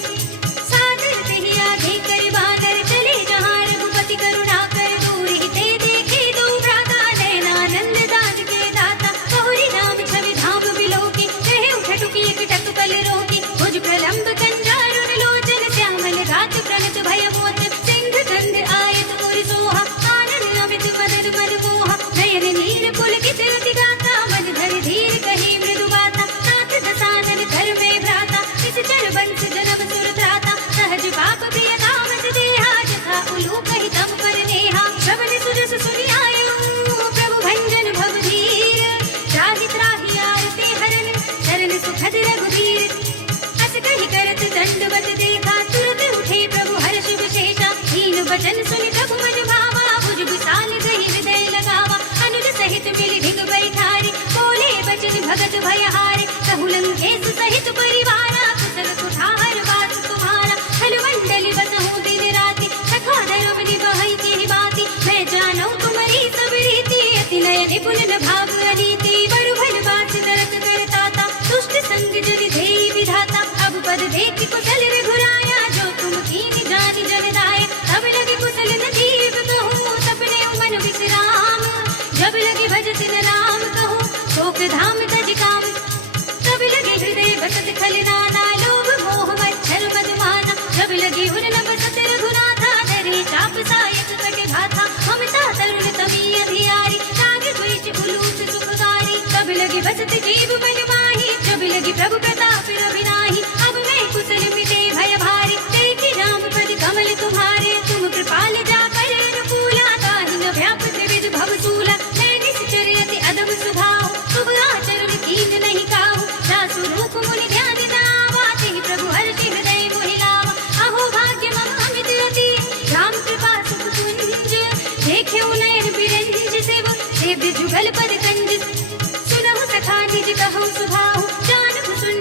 सादर तेहि आगे कर बादर चले जहाँ रघुपति करुणा कर दूर ही ते देखे दो भ्राता नयनानंद दान के दाता बहुरी नाम छवि धाम बिलोकी कहे उठटुकी एक टक पल रोकी भुज प्रलंब कंजारुण लोचन श्यामल घात प्रणत भय मोत सिंध गंध आयत मुर सोहा आनंद अमित मदन मन मोहा नयन नीर पुलकित रति गाता मन धर धीर कही मृदु बाता नाथ दसानन घर में भ्राता इस चर वंश जन्म सुर त्राता सहज पाप प्रिय कामत देहा जथा उलूक ही तम पर नेहा श्रवण सुजस सुनि आयो प्रभु भंजन भव धीर त्राहि त्राहि आरते हरन शरण सुखद रघुवीर अस कहि करत दंडवत देखा तुरत उठे प्रभु हर्ष विशेषा हीन वचन सुनि प्रभु मन भावा भुज विशाल गहि हृदय लगावा अनुज सहित मिलि धिग बैठारी बोले बचन भगत भयहारी कहु लंकेश सहित परिवारा कुशल कुठार वास तुम्हारा हलवंडल बसहु दिन राति सखा धर्म निभहि के बाती मैं जानौ तुम्हारी सब रीति अति नय निपुण न भाव अनीति बड़ु भल बात तरक करताता दुष्ट संग जन धेहि विधाता अब पद देखि कुशल रघुराया जो तुम कीनि जानि जन दाय तब लगे कुशल न जीव कहूँ सपने मन विश्राम जब लगे भजत न राम कहूँ शोक धाम तज काम तब लगे हृदय बसत खलनाना लोभ मोह मच्छर मधुमाना जब लगे उन न बसत रघुनाथा धरे चाप सायक कटे भाथा ममता तरुण तभी अधियारी राग द्वेष उलूट सुखकारी तब लगे बसत जीव मन माही जब लगे प्रभु प्रताप रविनाही अब मैं कुशल मिटे भय भारी देखी राम पद कमल तुम्हारे तुम कृपाल जाकर अनुकूला ताहि न व्यापत विद भव सूला मैं निश्चर अति अदब स्वभाव शुभ आचरण कीन नहीं काहू दासु रूप मुनि ध्यान दावा तेहि प्रभु हर्षि हृदय मोहि लावा अहो भाग्य मम अमित अति राम कृपा सुख कुंज देख्यो नयन बिरंज शिव सेव्य जुगल पद कंज सुनहु सखा निज कहु सुभाहु जानहु सुन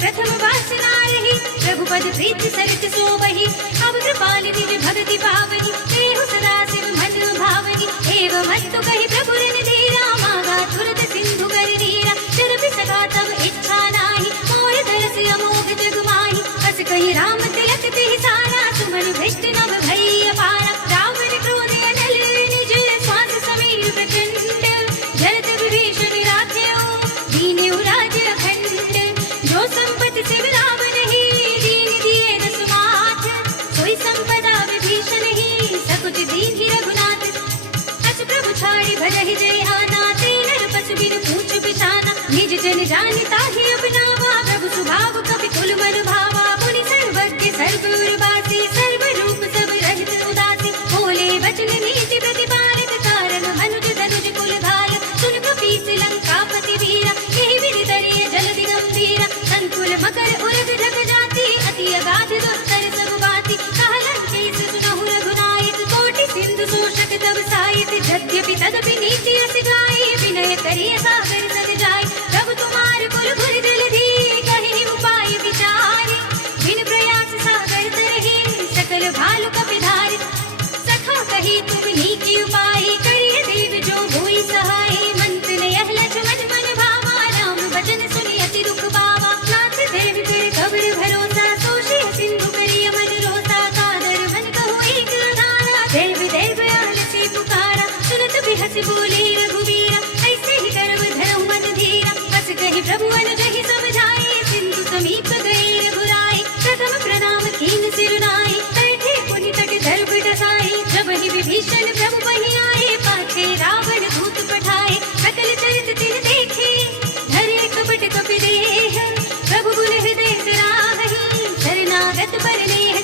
प्रथम वासना रही, रघुपद प्रीति सरित सोबहि। अब कृपाल निज भगति पावनी, देहु सदा शिव मन भावनी। एवं अस्तु कहि प्रभु ऋण धीरा, मांगा तुरत सिंधु कर धीरा। जरपि सका तब इच्छा नाही, मोर दरस अमोघ जग माही। हस कहि राम तिलक तिहि सारा, सुमन भ्रष्ट नभ भई अपारा। रावण क्रोध अनल निज, श्वास समीर प्रचंड। जरत विभीषण राख्यो, दीन्यु राज अखंड। जो संपत्ति शिव रावण ही, दीन दिए न सुमाथ। सोई संपदा विभीषण ही, सकुच दीन्हि रघुनाथ। अस प्रभु छाड़ि भजहि जय आना, तेन नर बिनु पूछ बिछाना। निज जन जानि ताहि अपनावा, प्रभु सुभाव कपि कुल मन भावा। मुनि सर्वज्ञ सर्वउर्वासी, सर्व रूप सब रहित उदासी। बोले वचन नीति प्रतिपालक, कारण मनुज धनुज कुल घाल। सुन कपीस लंकापति वीरा, यही विधि तरिय जलधि गंभीरा। संकुल मकर उरग ढक जाति, अति अगाध दुस्तर सब बाति। कहलन केस सुनहु रघुनायक, कोटि सिंधु शोषक तब साहित। यद्यपि तदपि नीति अस गाई, विनय करिय सागर सद जाई। प्रभु तुम्हार कुल गुर जलधि, कहि उपाय विचारी। बिन प्रयास सागर तरहि, सकल भालु कपि धारि। सखा कहि तुम नीकी उपाय, करिय देव जो होई सहाय। मंत्र ने यह लक्ष्मण मन भावा, राम वचन सुनि अति दुख पावा। नाथ देव कर कबर भरोसा, सोषि सिंधु करिय मन रोसा। कादर मन कहो एक अधारा, देव देव आलसी पुकारा। सुनत बिहस बोले रघुवीरा, ऐसे ही कर्म धरहु मन धीरा। हस कहि प्रभु अनुजहि समझाए, सिंधु समीप गए रघुराई। प्रथम प्रणाम कीन सिर नाई, बैठे पुनि तट दर्भ डसाई। जब ही विभीषण प्रभु बहि आए, पाछे रावण दूत पठाए। सकल चरित तिन देखे, धरे कपट कपि देह। प्रभु गुण हृदय सराहहि, शरणागत पर नेह।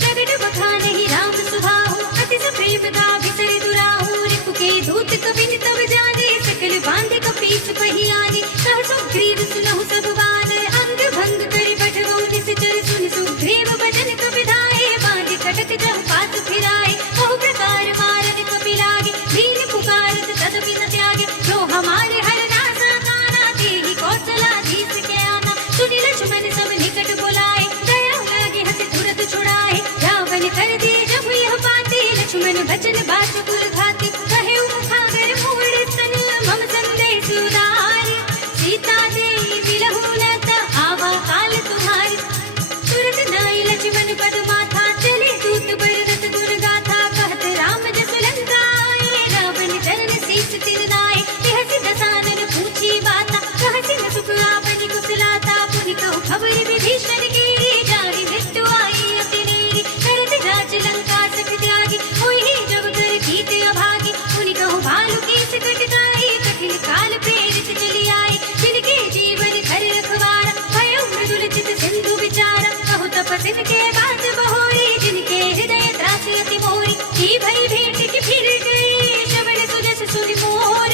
प्रगट बखानहि राम सुभाहु, अति प्रेम का बिसरि दुराहु। रिपु के दूत कपिन तब जाने, सकल बांधे कपीस पहि आने। कह सुग्रीव सुनहु सब बात, अंग भंग करि पठवउ निश्चर। सुनि सुग्रीव बचन कपि धाये, बांधे कटक जह पात फिराए। बहु प्रकार मारन कपि लागे, दीन पुकारत तदपि न त्यागे। जो हमारे हर नासा काना, तेहि कौशलाधीश के आना। सुनि लक्ष्मण सब निकट बुलाए, दया लागे हंस तुरत छुड़ाए। रावण कर दिए जब यह बातें, लक्ष्मण बचन बात कुल घाते। कहे मुखागर मूढ़ सन, मम संदेश उदार। सीता देवी लहु लत, आवा काल तुम्हारी। तुरत नाई लक्ष्मण पद माथा, चले दूत बरदत गुण गाथा। कहत राम जस लंका आए, रावण चरण शीस तिन नाए। यह दसानन पूछी बाता, कहसी न सुख आपनि कुशलाता। पुनि कहु खबर विभीषण केरी, जाहि मृत्यु आई अति नेरी। करत जाच लंका सख त्यागी, होई जब कर कीत अभागी। पुनि कहु भालु कीस कटकाई, कठिन काल प्रेरित चली आई। जिनके जीवन खर रखवारा, भयो मृदुल चित सिंधु विचारा। कहु तपस्विन के बात बहोरी, जिनके हृदय त्रास अति मोरी। की भई भेंट की फिर गए, श्रवण सुजस सुनि मोर।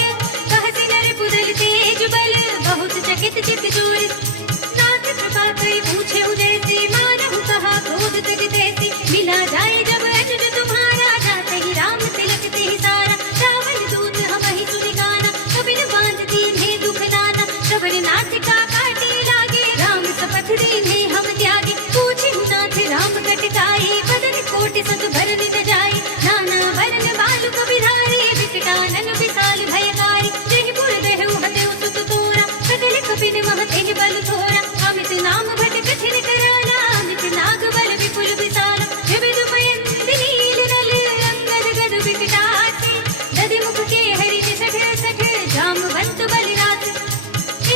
कहसी नर पुदल तेज बल, बहुत चकित चित चोर। नाथ कृपा करि पूछे उजैसी, मानहु कहा क्रोध तज तैसी। मिला जाए जब अनुज तुम्हारा, जाते ही राम तिलक तिहि सारा। रावण दूत हमहि सुनि गाना, कपिन बांध दीन्हे दुख नाना। श्रवण नासिका काटे लागे, राम सपथ दीन्हे हम त्यागे। पूछे नाथ राम कटकाई, बदन कोटि सत भरन न जाई। नाना वरन बालु कपि धारी, विकटानन विशाल भयकारी। जहि पुर देहु हतेउ सुत तोरा, सकल कपिन मह तेहि बल थोरा। अमित नाम भट कठिन कराला, अमित नाग बल विपुल विशाला। विविध पयंत नील नल, अंगद गद विकटासी। दधि मुख के हरि निसठ सठ, जामवंत बलिराज।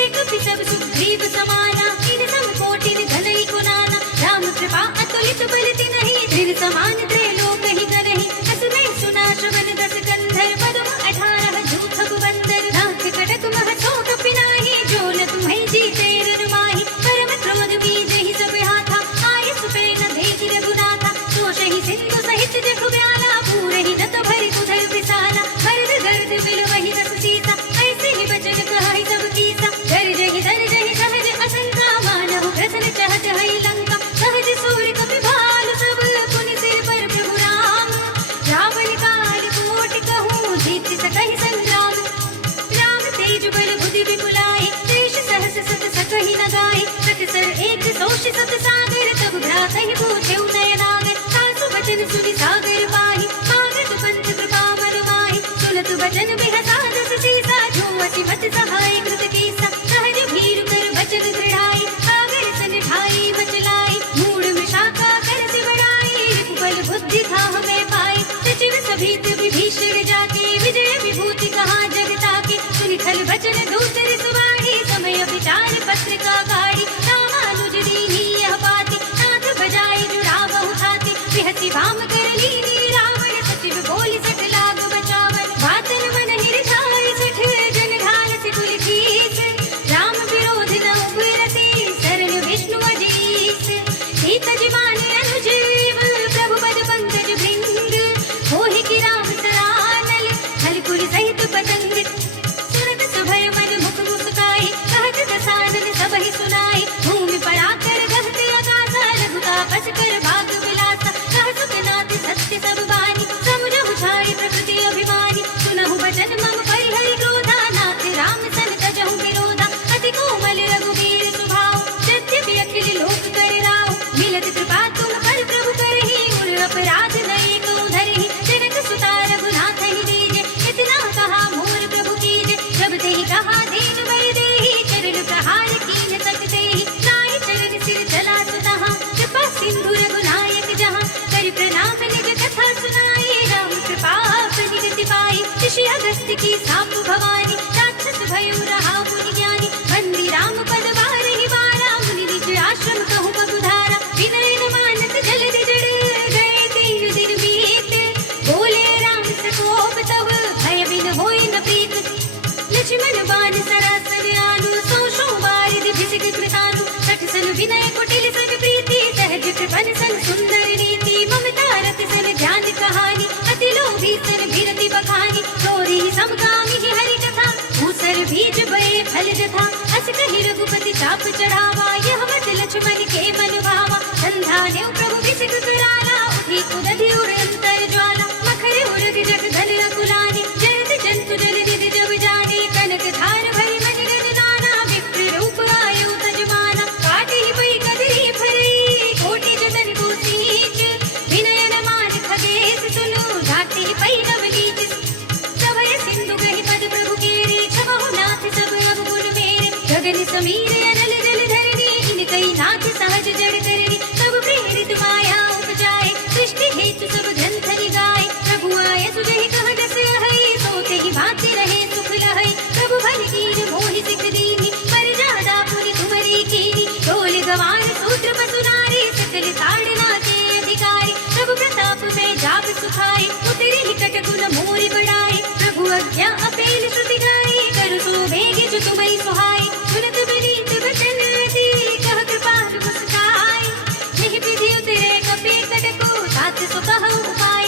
एक पिसब सुग्रीव समाना, इन सम कोटिन घनई कुनाना। राम कृपा अतुलित बल तिनहि, त्रिन समान त्रैलोक ही करहि। अस में सुना श्रवण दस कंधर, पदम 18 जूथब बंदर। नाथ कटक मह सो कपि नाहि, जो न तुम्हें जीते रन माहि। परम क्रोध बीजहि सब हाथा, आयस पे न देखि रघुनाथा। सोषहि सिंधु सहित जखु ब्याला, पूरहि दत भरि उधर विशाला। भरत गर्द बिलवहि दस सीसा, ऐसे ही बचन कहहि सब कीसा। गर्जहि दर्जहि सहज असंका, मानहु प्रसन्न चहत हई लंका। सहज सूर कपि भालु सब, पुनि सिर पर प्रभु राम। रावण काल कोटि कहूँ, जीत सकहि संग्राम। राम तेज बल बुद्धि विपुलाई, देश सहस सत सकहि न गाई। सत सर जोश सत सागर तब भ्रात ही पूछे नयनागर सासु बचन सुनि सागर पाहि मागत पंथ कृपा मन माहि सुनत बचन बिहसा दस सीसा जो अति मत सहाय कृत कीसा सहज भीर कर बचन दृढ़ाई सागर सन ढाई मचलाई मूड विशाखा कर से बढ़ाई रिपुबल बुद्धि था हमें पाई सचिव सभीत विभीषण जाके विजय विभूति कहाँ जगता के सुनि खल बचन दूसर सुवाड़ी समय विचार पत्र का गाड़ी रामानुज दीनी यह बाती नाथ बजाई जुड़ा बहु खाती बिहसी भाम कर लीनी रावण सचिव बोली सठ लाग बचावन वातन मन हिरछाई सठ जन ढाल से पुलिस राम विरोध न उबरती शरण विष्णु अजीस सीत जीवानी अनुजीव प्रभु पद पंकज भृंग मोहि की राम सरानल हलकुल सहित पतंग सुरत सभय मन मुख मुस्काई कहत दसानन सब ही सुनाई भूमि पड़ा कर गहते आकाशा लघुता बस कर भाग विलासा कह सुखनाथ सत्य सब बानी समुझहु छाई प्रकृति अभिमानी सुनहु बचन मम परिहरि क्रोधा नाथ राम सन तजहु विरोधा अति कोमल रघुवीर स्वभाव यद्यपि अखिल लोक कर राव मिलत कृपा तुम पर प्रभु करहि उर अपराध नये को धरहि जनक सुता रघुनाथ ही दीजे इतना कहा मोर प्रभु कीजे जब तेहि कहा दीन बल देहि चरण प्रहार कीन सकते ही नाहि चरण सिर चला सुतहा कृपा सिंधु रघुनायक जहाँ कर प्रणाम निज कथा सुनाई राम कृपा निगति पाई ऋषि अगस्त्य की साप भवानी राक्षस भयो रहा मुनि ज्ञानी बंदी राम पद बारहि बारा मुनि निज आश्रम कहु बहुधारा विनय न मानत जलधि जड़ गए 3 दिन बीत बोले राम सकोप तब भय बिन होई न प्रीत लक्ष्मण बाण सरासन आनु सौ सौ बारिधि भिषिक कृतानु सठ सन विनय कुटिल सन प्रीति सहज कृपन सन सुंदर नीति ममता रति सन ज्ञान कहानी अति लोभी सन भीरति बखानी चोरी समकामी ही हरि कथा भूसर बीज बये फल जथा अस कहि रघुपति चाप चढ़ावा यह मत लक्ष्मण के मन भावा संधा देव प्रभु भिषिक कराला उठी कुदधि उड़ अंतर ज्वाला मखर उरग जग धन रघुलानी जयत जंतु जल निधि जब जानी कनक धार भरी मन गण नाना विप्र रूप आयु तजमाना काटे पई कदरी भरई कोटि जतन को सींच विनय न मान खगेश सुनु घाटी पई नव लीच सभय सिंधु गहि पद प्रभु केरी छबहु नाथ सब अवगुण मेरे गगन समीर अनल जल धरनी इनकई नाथ सहज जड़ करनी तब प्रेरित माया उपजाए सृष्टि हेतु सब ग्रंथ गाए प्रभु आय सुजहि कह दस हई सोते ही भांति रहे सुख लहई प्रभु भल कीन मोहि सिख दीनी पर जादा पुनि तुमरी कीनी ढोल गवार सूत्र पसु नारी सकल ताड़ना के अधिकारी प्रभु प्रताप में जाप सुखाई उतरी ही कट गुण मोरि बढ़ाई प्रभु अज्ञा अपेल श्रुति गाई कर सो भेगे जो तुम्हारी सुहाई सुनत बनीत वचन अति कह कृपाल मुस्काई नहीं विधि उतरे कपि कट को तात सो कहु उपाय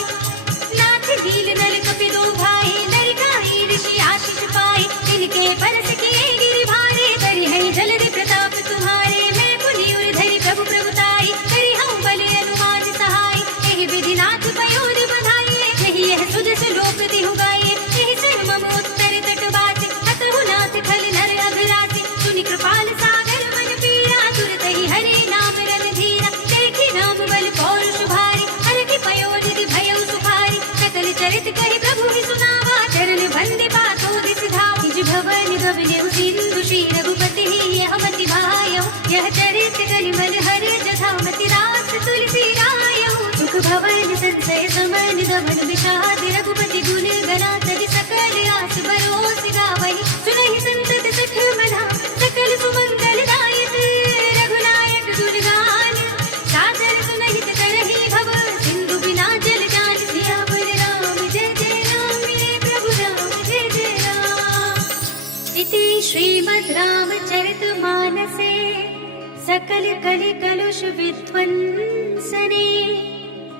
नाथ ढील नल कपि दो भाई नरकाई ऋषि आशीष पाए इनके परस किए गिर भारे करि है जलधि प्रताप तुम्हारे मैं पुनि उर धरि प्रभु प्रभुताई करि हूँ बल अनुमान सहाय यही विधि नाथ पयोर बधाई यही यह सुजस लोक दिहु गाये यही सर मम उत्तर तट बाटे अतहु नाथ खल नर अघराते सुनि कृपाल सागर मन पीरा तुरत ही हरि नाम रन धीरा देखी नाम बल पौरुष भारी हर की पयोनिधि भयउ सुखारी सकल चरित कहि प्रभु ही सुनावा चरण बंदी पातो दिस धावा निज भवन गवनेउ सिंधु श्री रघुपति यह मति भायउ यह चरित कलिमल हर जथा मति रास तुलसी रायउ सुख भवन संसय समन दमन विषाद रघुपति गुण गना तदि सकल आस बरोस गावहि सुनहि संतत सठ मना सकल सुमंगल दायक रघुनायक दुर्गान सादर सुनहित करहि भव सिंधु बिना जल जान सियावर राम जय जय राम मिले प्रभु राम जय जय राम इति श्रीमद् रामचरितमानसे सकल कलि कलुष विध्वंसने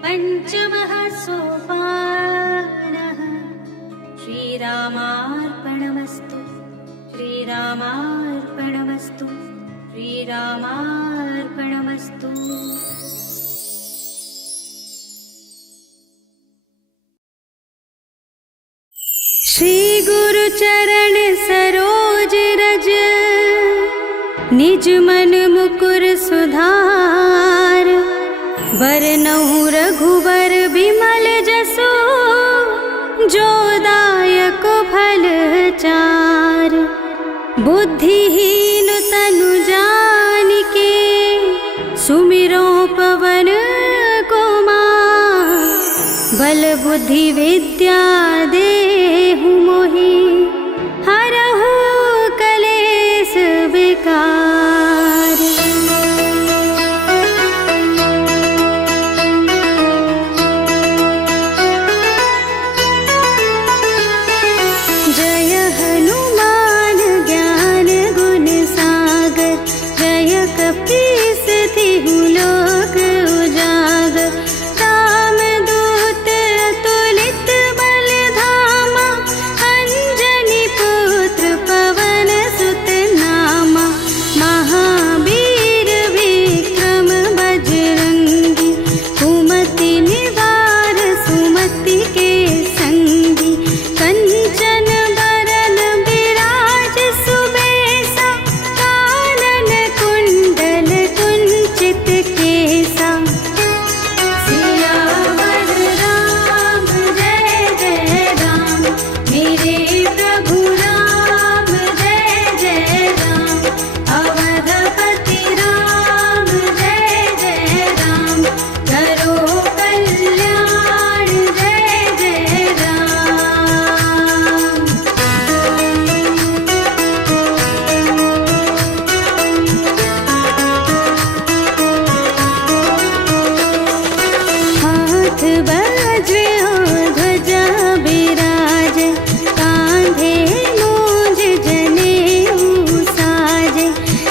पंचमः सोपानः श्रीरामार्पणमस्तु श्रीरामार्पणमस्तु श्रीरामार्पणमस्तु। श्री गुरु चरण सरोज रज निज मन मुकुर सुधा बरनहु रघुबर बिमल जसो, जो दायक फल चार। बुद्धिहीन तनु जानिके, सुमिरो पवन कुमार। बल बुद्धि विद्या देहु मोहि, हरहु कलेस विकार। जय हनुमान ज्ञान गुण सागर, जय कपीस तिहु लोक उजागर। रामदूत अतुलित बल धामा, अंजनी पुत्र पवन सुत नामा। महावीर विक्रम बजरंगी, कुमति निवार सुमति के संगी। कंचन बरन विराज सुबेसा, कानन कुंडल कुंचित केसा। सियावर राम जय जय राम, मेरे प्रभु राम जय जय राम। अवधपति राम जय जय राम, करो कल्याण जय जय राम। हाथ वज्र और ध्वजा बिराज, कांधे मूंज जनेऊ साजे।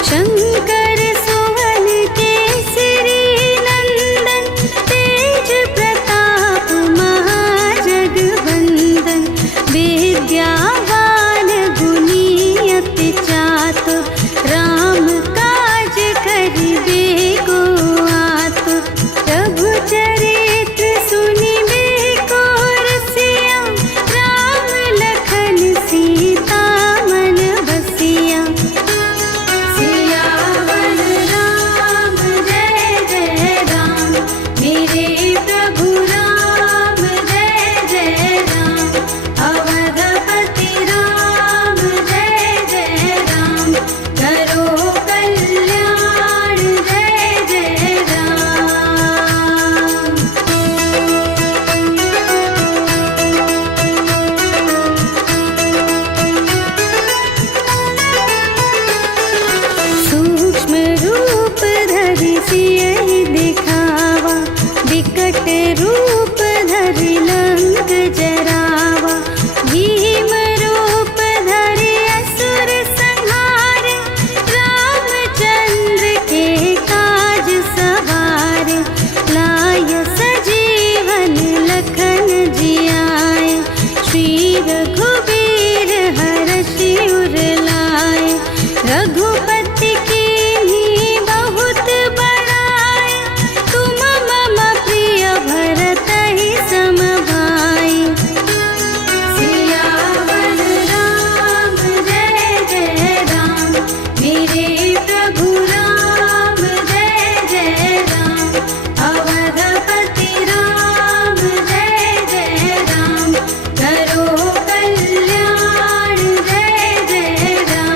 शंकर सुवन केसरी नंदन, तेज प्रताप महाजगवंदन। विद्यावान गुणी अति चातुर, राम काज करिबे को आतुर। प्रभु चरित्र सुनिबे को रसिया, राम लखन सीता मन बसिया। सियावर राम जय जय राम, मेरे प्रभु राम जय जय राम। अवधपति राम जय जय राम, करो कल्याण जय जय राम। सूक्ष्म रूप धरि सियहि दिखावा, विकट रूप धरि लंक जरावा। भीम रूप धरि असुर संहारे, रामचंद्र के काज सवारे। लाय सजीवन लखन जियाए, श्री रघुबीर हरषि उर लाए। रघुपति कीन्ही बहुत बड़ाई, तुम मम प्रिय भरतहि सम भाई। सियावर राम जय जय राम, मेरे प्रभु राम जय जय राम। अवधपति राम जय जय राम, करो कल्याण जय जय राम।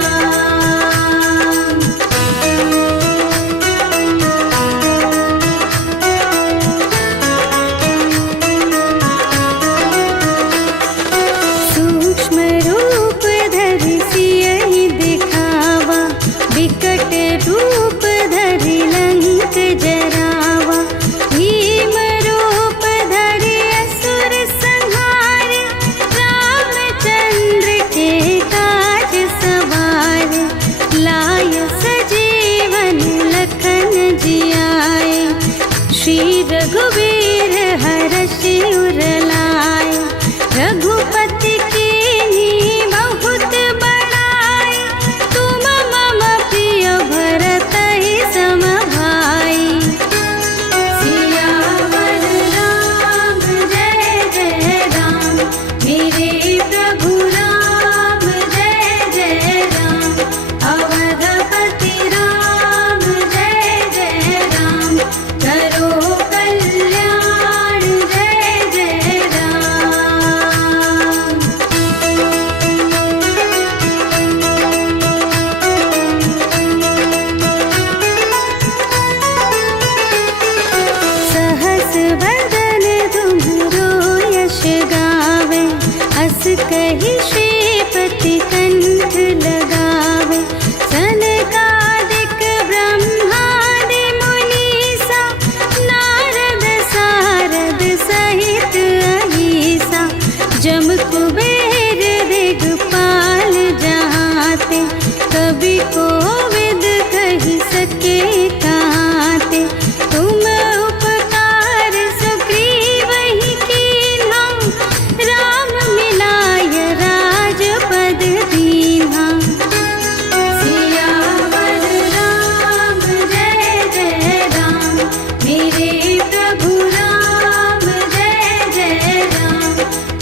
कवि कोविद कहि सके कहाँ ते। तुम उपकार सुग्रीवहि कीन्हा, राम मिलाय राजपद दीन्हा। सियावर राम जय जय राम, मेरे प्रभु राम जय जय राम।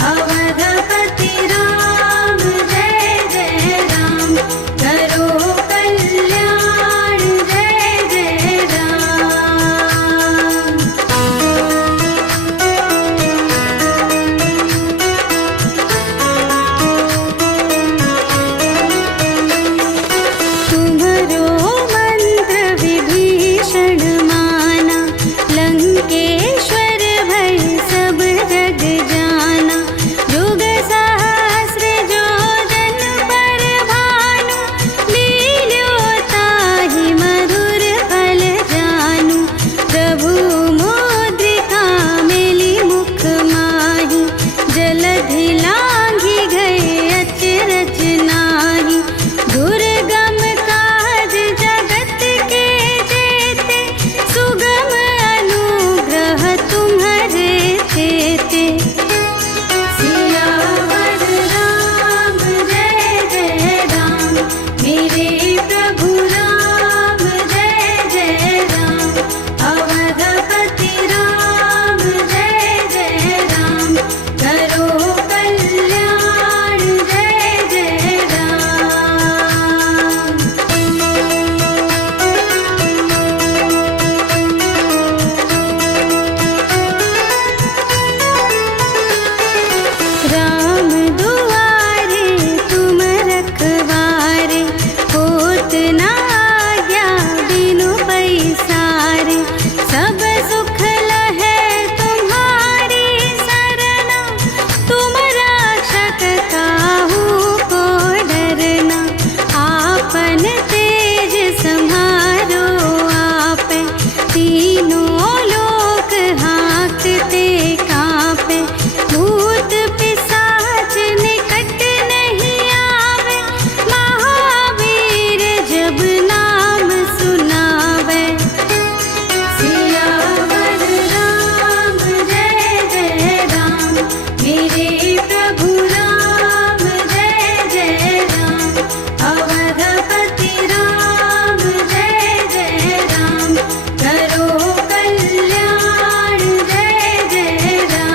अवधपति राम जय जय राम, करो कल्याण जय जय राम। तुम्हरो मंत्र विभीषण माना, लंकेश्वर भय सब जग जाना। जुग सहस्र जो जन पर भानु, लील्यो ताहि मधुर फल जानू। प्रभु मुद्रिका मेलि मुख माहि, जलधि लांघि गए अचरज नाही। दुर्गम काज जगत के जेते, सुगम अनुग्रह तुम्हरे तेते। सियावर राम जय जय राम, मेरे प्रभु राम जय जय राम। अवधपति राम जय जय राम, करो कल्याण जय जय राम। राम दुआरे तुम रखवारे, होत न आज्ञा बिनु पैसारे। सब सुख लहै तुम्हारी सरना, तुम रक्षक काहू को डरना। आपन तेज सम्हारो आपे, तीनों लोक हाँकते कांपे। भूत पिशाच निकट नहीं आवे, महावीर जब नाम सुनावे। सियावर राम जय जय राम, मेरे प्रभु राम जय जय राम। अवधपति राम जय जय राम, करो कल्याण जय जय राम।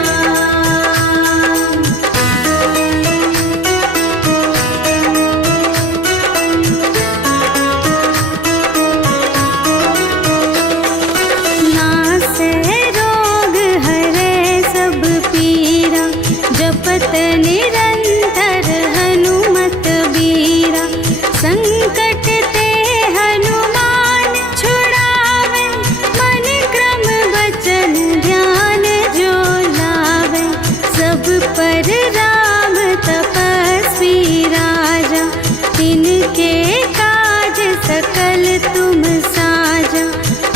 नासै रोग हरै सब पीरा, जपत निरंतर हनुमत बीरा। संकट ते हनुमान छुड़ावे, मन क्रम वचन ध्यान जो लावे। सब पर राम तपस्वी राजा, तिनके काज सकल तुम साजा।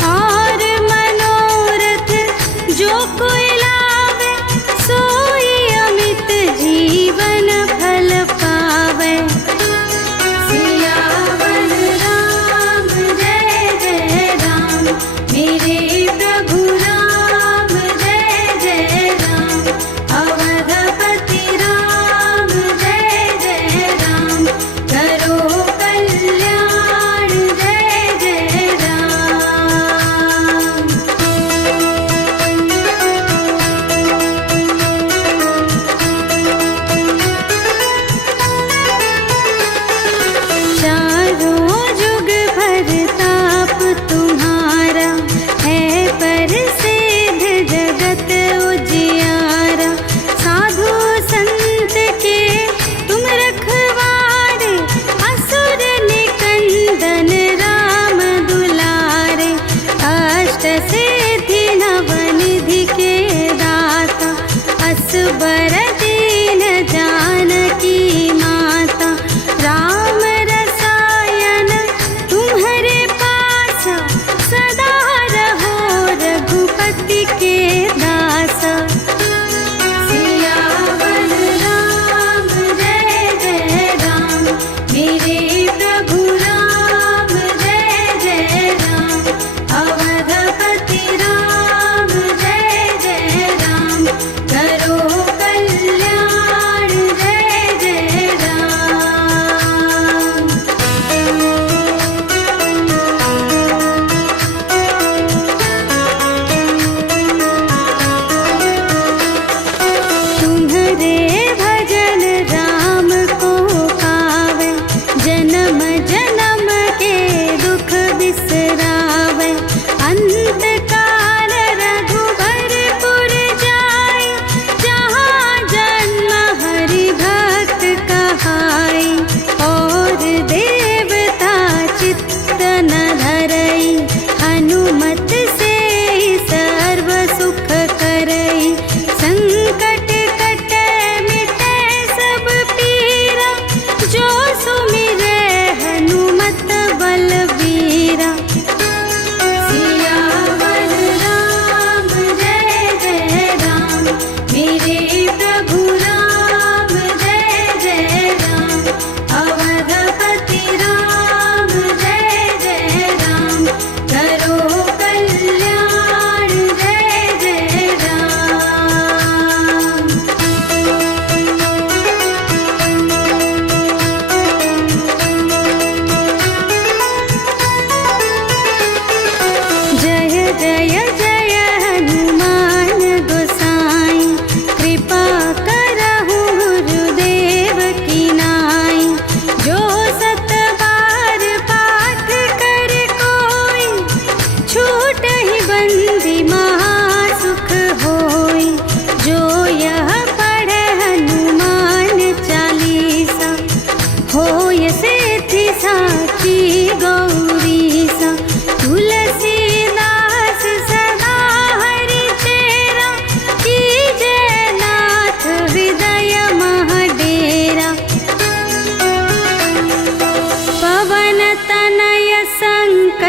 और मनोरथ जो कोई लावे, सोई अमित जीवन फल पावे। सियावर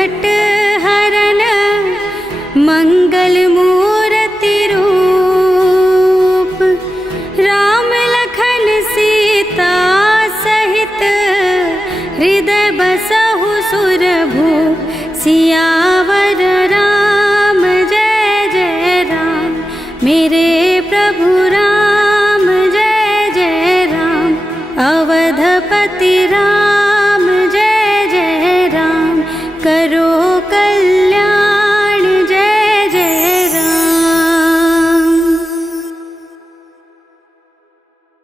संकट हरन मंगल मूर्ति रूप। राम लखन सीता सहित हृदय बसहु सुरभूप। सियावर राम जय जय राम, मेरे प्रभु राम जय जय राम। अवधपति राम जय जय राम, करो कल्याण